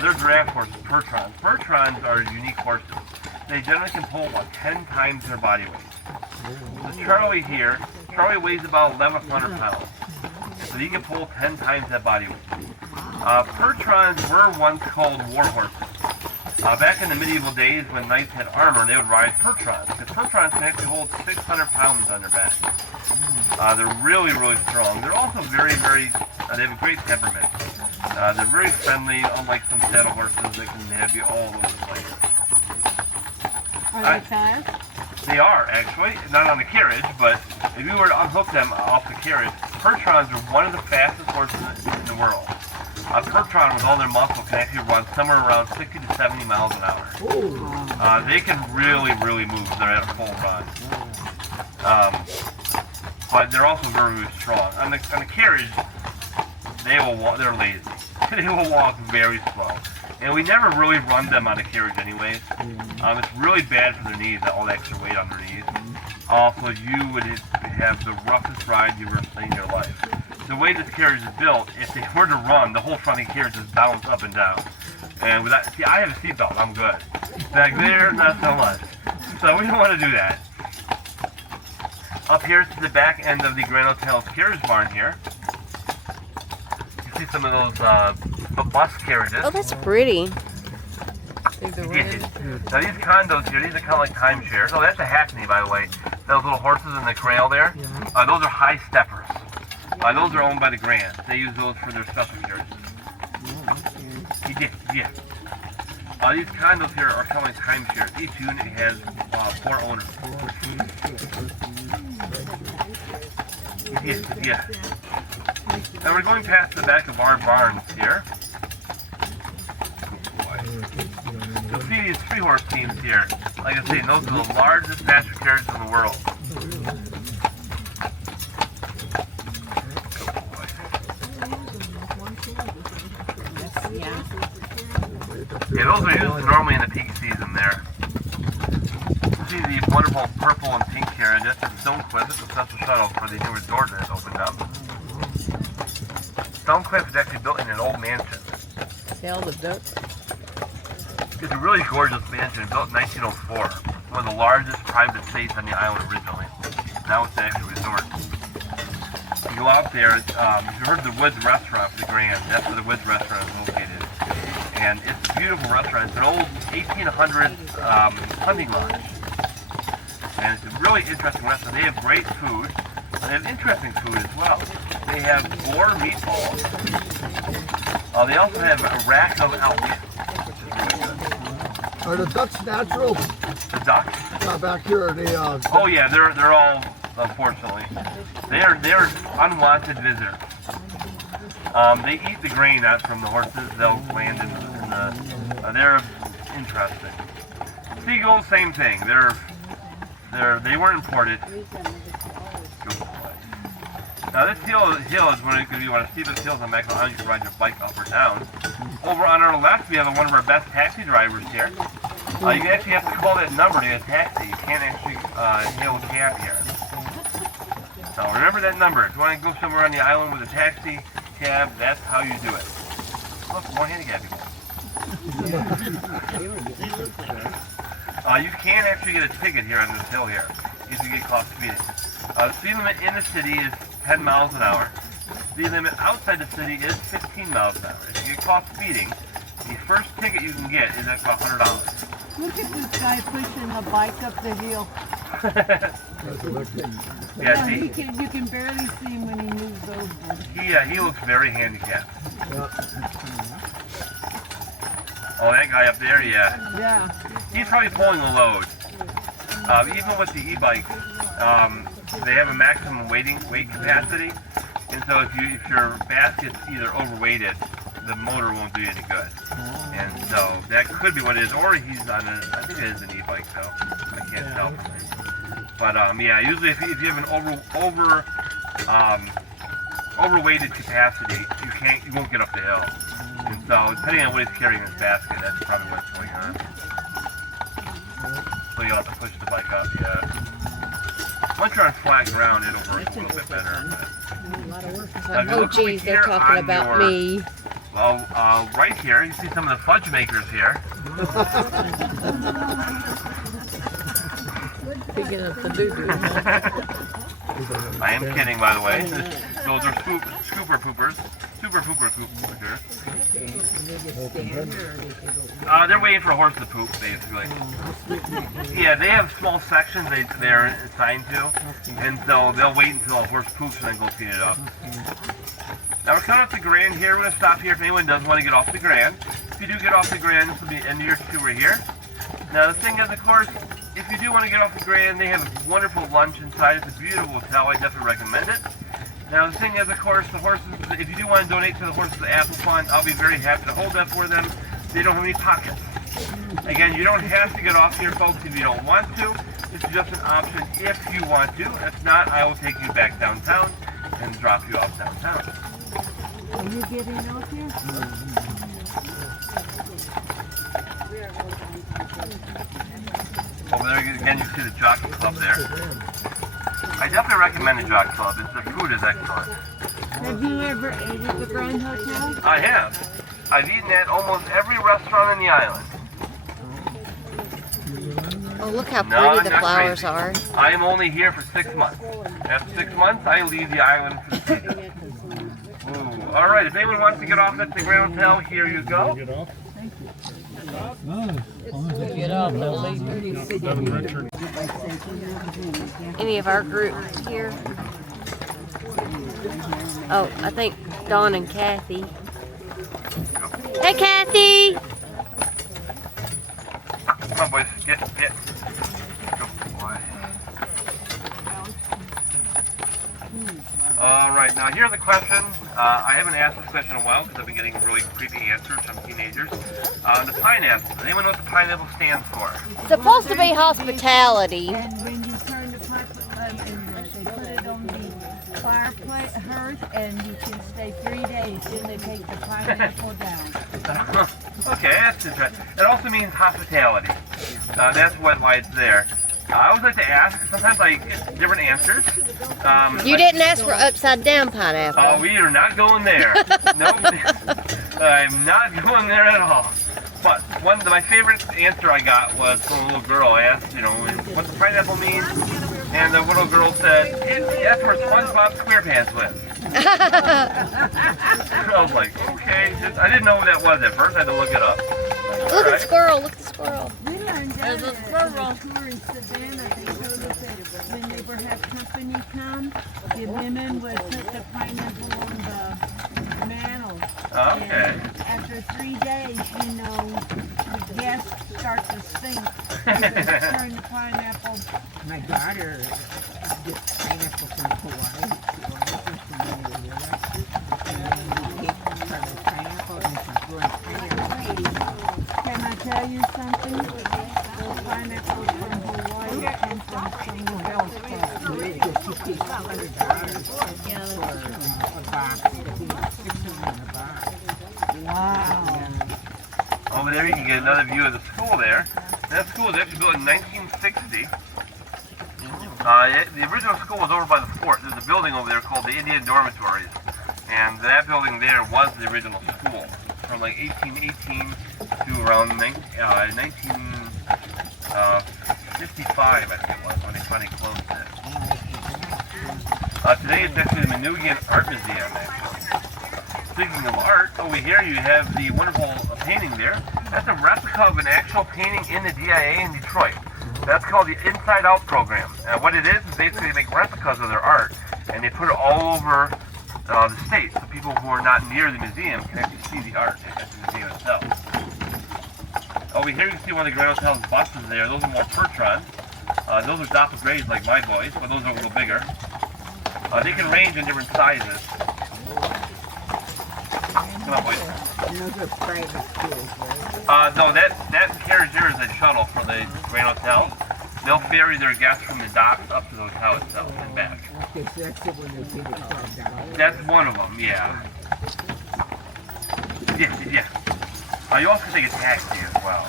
They're draft horses, Pertrons. Pertrons are unique horses. They generally can pull about 10 times their body weight. So Charlie here, Charlie weighs about 1,100 pounds. So he can pull 10 times that body weight. Pertrons were once called war horses. Back in the medieval days when knights had armor, they would ride Pertrons. Because Pertrons can actually hold 600 pounds on their back. They're really, really strong. They're also very, very, they have a great temperament. They're very friendly, unlike some saddle horses that can have you all over the place. Are they fast? They are, actually. Not on the carriage, but if you were to unhook them off the carriage, Pertrons are one of the fastest horses in the world. A Pertron with all their muscle can actually run somewhere around 60 to 70 miles an hour. They can really, really move if they're at a full run. But they're also very, very strong. On the carriage, they will walk, they're lazy. They will walk very slow. And we never really run them on the carriage anyways. It's really bad for their knees, all that extra weight on their knees. Also, you would have the roughest ride you've ever seen in your life. The way this carriage is built, if they were to run, the whole front of the carriage is bounced up and down. And with that, see, I have a seatbelt, I'm good. Back there, not so much. So we don't want to do that. Up here is the back end of the Grand Hotel's carriage barn here. You see some of those bus carriages. Oh, that's pretty. Now these condos here, these are kind of like timeshares. Oh, that's a hackney, by the way. Those little horses in the corral there, those are high steppers. Those are owned by the Grand. They use those for their special carriages. Yeah. These condos here are kind of like timeshares. Each unit has 4 owners. Yeah. Now we're going past the back of our barns here. You'll see these 3-horse teams here. Like I say, those are the largest pasture carriages in the world. Yeah, those are used normally in the peak season there. You see the wonderful purple and pink carriage. That's a Stonecliff. It's a special shuttle for the new resort that opened up. Stonecliff is actually built in an old mansion. Tell the duck. It's a really gorgeous mansion built in 1904. One of the largest private estates on the island originally. Now it's an actual resort. You go out there, you've heard of the Woods Restaurant for the Grand. That's where the Woods Restaurant is located. and it's a beautiful restaurant. It's an old 1800s hunting lodge. And it's a really interesting restaurant. They have great food. They have interesting food as well. They have boar meatballs. They also have a rack of elk, which is really good. Are the ducks natural? The ducks? Back here, they Oh yeah, they're all, unfortunately. They're unwanted visitors. They eat the grain out from the horses. They'll land in the they're interesting. Seagulls, same thing. They weren't imported. Now this hill is when if you want to see this hill on Mackinac Island, you can ride your bike up or down. Over on our left, we have one of our best taxi drivers here. You actually have to call that number to get a taxi. You can't actually hail a cab here. So remember that number. If you want to go somewhere on the island with a taxi, cab, that's how you do it. Look, more handicap people. You can actually get a ticket here on this hill here if you get caught speeding. The speed limit in the city is 10 miles an hour. The speed limit outside the city is 15 miles an hour. If you get caught speeding, the first ticket you can get is actually $100. Look at this guy pushing the bike up the hill. Yeah, see, You can barely see him when he moves over. he looks very handicapped. Oh, that guy up there, yeah. Yeah. He's probably pulling a load. Even with the e-bikes, they have a maximum weight capacity, and so if your basket's either overweighted, the motor won't do you any good. And so that could be what it is, or he's on I think it is an e-bike though. I can't tell. But yeah, usually if you have an overweighted capacity, you won't get up the hill. And so depending on what he's carrying in his basket, that's probably what's going on. So you'll have to push the bike up, yeah. Once you're on flat ground, it'll work a little bit better. Oh, geez, they're talking about me. Well, right here, you see some of the fudge makers here. Picking up the doo-doo. I am kidding, by the way. Those are scooper poopers. Super pooper poopers. They're waiting for a horse to poop, basically. Yeah, they have small sections they're assigned to, and so they'll wait until a horse poops and then go clean it up. Now we're coming off the Grand here. We're going to stop here if anyone does want to get off the Grand. If you do get off the Grand, this will be the end of your tour here. Now the thing is, of course, if you do want to get off the Grand, they have a wonderful lunch inside. It's a beautiful hotel. I definitely recommend it. Now the thing is, of course, the horses, if you do want to donate to the Horses of Apple Fund, I'll be very happy to hold that for them. They don't have any pockets. Again, you don't have to get off here, folks, if you don't want to. This is just an option if you want to. If not, I will take you back downtown and drop you off downtown. Are you getting out here? Over there again, you see the Jockey Club there. I definitely recommend the Jockey Club. The food is excellent. Have you ever ate at the Grand Hotel? I have. I've eaten at almost every restaurant on the island. Oh, look how No, pretty the not flowers crazy. are. I am only here for 6 months. After 6 months, I leave the island for the season. Ooh. All right, if anyone wants to get off at the Grand Hotel, here you go. Get off, they'll leave. Any of our group here? Oh, I think Dawn and Kathy. Hey, Kathy! Come on, boys. Get. Good boy. All right, now here's a question. I haven't asked this question in a while because I've been getting really creepy answers from teenagers. The pineapple. Does anyone know what the pineapple stands for? Supposed to be hospitality. And when you turn the pipe, they put it on the fireplace hearth, and you can stay 3 days. Then they take the pineapple down. Okay, that's interesting. It also means hospitality. That's why it's there. I always like to ask. Sometimes I get different answers. You didn't ask for upside down pineapple. Oh, we are not going there. Nope. I'm not going there at all. But my favorite answer I got was from a little girl. I asked, what does pineapple mean? And the little girl said, that's where SpongeBob SquarePants lives. I was like, okay. I didn't know what that was at first. I had to look it up. Look at the squirrel. Look at the squirrel. We learned There's that a squirrel. at a tour in Savannah. They told us that when they would have company come, the women would put the pineapple on the mantle. Okay. And after 3 days, you know, the guests start to sink. Turn the pineapple. My daughter gets pineapple from Hawaii. Can I tell you something? Those pineapples from Hawaii come from someone else. Wow. Over there, you can get another view of the school there. That school was actually built in 1960. The original school was over by the fort. There's a building over there called the Indian Dormitories. And that building there was the original school from like 1818 to around 1955, I think it was, when they finally closed it. Today it's actually the Mackinac Art Museum, actually. Speaking of art, over here you have the wonderful painting there. That's a replica of an actual painting in the DIA in Detroit. That's called the Inside Out program. What it is basically they make replicas of their art, and they put it all over the state, so people who are not near the museum can actually see the art at the museum itself. Over here you can see one of the Grand Hotel's buses there. Those are more Pertrons. Those are doppelgrades like my boys, but those are a little bigger. They can range in different sizes. Come on, boys. And those are private schools, right? No, that carriage there is a shuttle for the Grand Hotel. They'll ferry their guests from the docks up to the hotel itself and back. Okay, so that's the one they pay the $12. That's one of them, yeah. Yeah. You also take a taxi as well.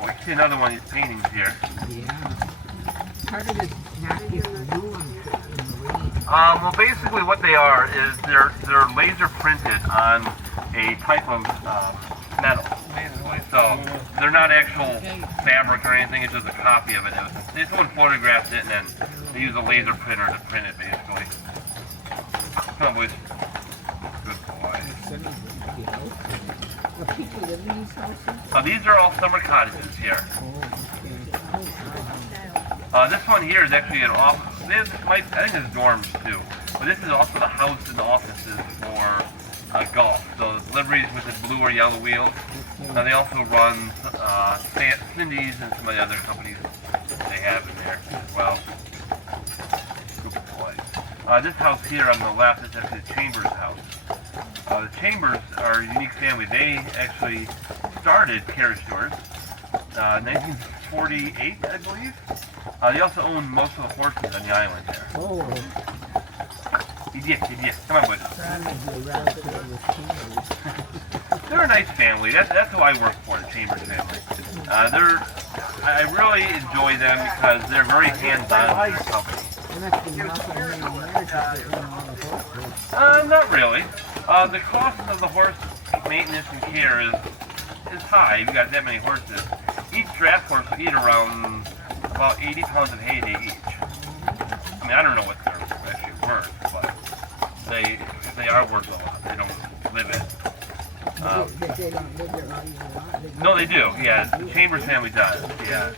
We can see another one of these paintings here. Yeah. How did it not get ruined in the rain? Well, basically what they are is they're laser printed on a type of metal, basically. So they're not actual fabric or anything. It's just a copy of it. Someone photographed it and then they use a laser printer to print it, basically. Come on, boys. Good boy. Well, people live in these houses? These are all summer cottages here. This one here is actually an office. I think it's dorms too. But this is also the house and the offices for golf. So liveries with the blue or yellow wheels. They also run Cindy's and some of the other companies they have in there as well. Good boy. This house here on the left is actually the Chambers house. The Chambers are a unique family. They actually started carriage stores in 1948, I believe. They also own most of the horses on the island there. Oh. Yeah. Come on, boys. They're a nice family. That's who I work for, the Chambers family. I really enjoy them because they're very hands-on with their company. Not really. The cost of the horse maintenance and care is high. You've got that many horses. Each draft horse will eat around about 80 pounds of hay they each. I mean, I don't know what they're actually worth, but they are worth a lot. They don't live it. They don't live there all year long? No, they do. Yeah, the Chambers family does. Yeah.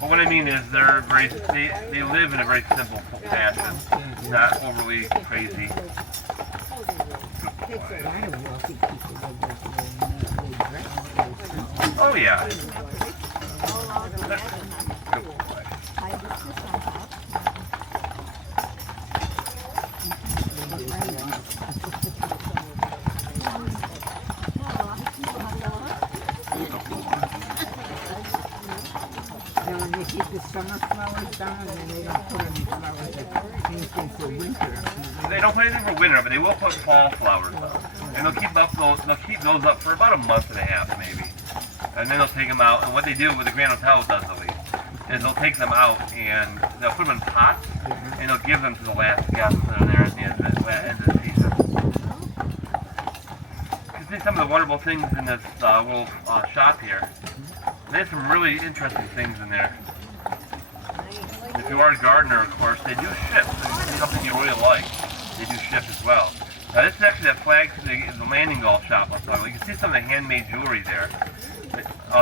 But what I mean is they live in a very simple fashion, not overly crazy. Oh yeah. The summer flowers down and they don't put any flowers anything for winter. They don't put anything for winter, but they will put fall flowers up. And they'll keep those up for about a month and a half maybe. And then they'll take them out, and what they do with the Grand Hotel does at least, is they'll take them out and they'll put them in pots and they'll give them to the last guests that are there at the end of the season. You can see some of the wonderful things in this little shop here. There's some really interesting things in there. If you are a gardener, of course, they do ship. If it's something you really like, they do ship as well. This is actually the landing golf shop. You can see some of the handmade jewelry there.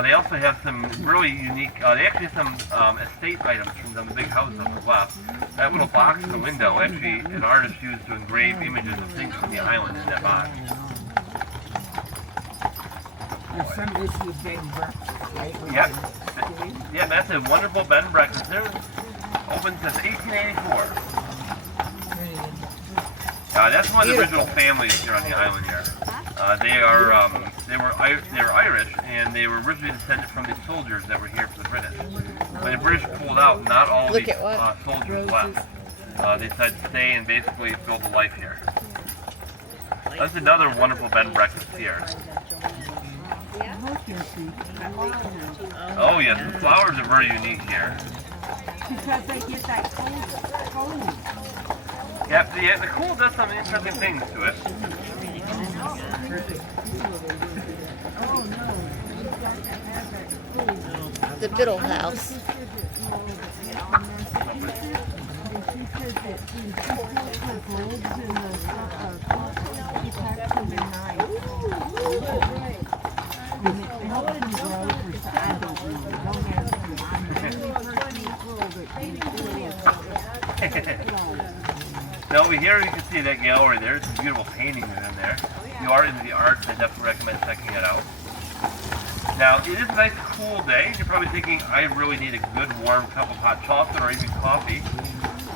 They also have some really unique, they actually have some estate items from some big houses on the left. That little box in the window, actually, an artist used to engrave images of things from the island in that box. There's some issue bed and breakfast, right? Yep. Yeah, that's a wonderful bed and breakfast. They're open since 1884. That's one of the original families here on the island here. They were Irish, and they were originally descended from the soldiers that were here for the British. When the British pulled out, not all of these soldiers left. They decided to stay and basically build a life here. That's another wonderful bed and breakfast here. Oh yes, the flowers are very unique here. Because they get that cold. Yep, the cool does some interesting things to it. The Biddle House. Now over here you can see that gallery there. There's some beautiful paintings in there. If you are into the arts, I definitely recommend checking it out. Now, it is a nice cool day. You're probably thinking, I really need a good warm cup of hot chocolate or even coffee.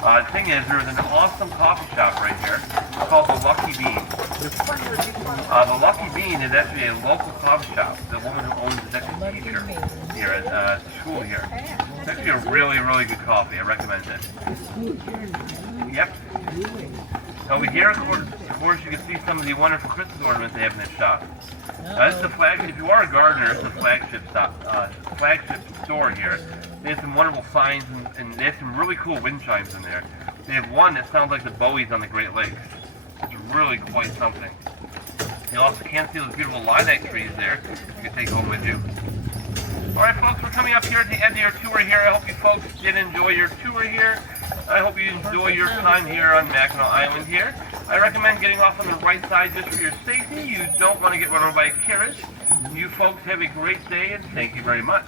The thing is, there's an awesome coffee shop right here called The Lucky Bean. The Lucky Bean is actually a local coffee shop. The woman who owns it is actually a teacher here at school here. It's actually a really, really good coffee. I recommend it. Yep. Over here, of course, you can see some of the wonderful Christmas ornaments they have in this shop. This is the flagship. If you are a gardener, it's the flagship store here. They have some wonderful signs and they have some really cool wind chimes in there. They have one that sounds like the buoys on the Great Lakes. It's really quite something. You also can see those beautiful lilac trees there you can take home with you. Alright folks, we're coming up here at the end of your tour here. I hope you folks did enjoy your tour here. I hope you enjoy your time here on Mackinac Island here. I recommend getting off on the right side just for your safety. You don't want to get run over by a carriage. You folks have a great day and thank you very much.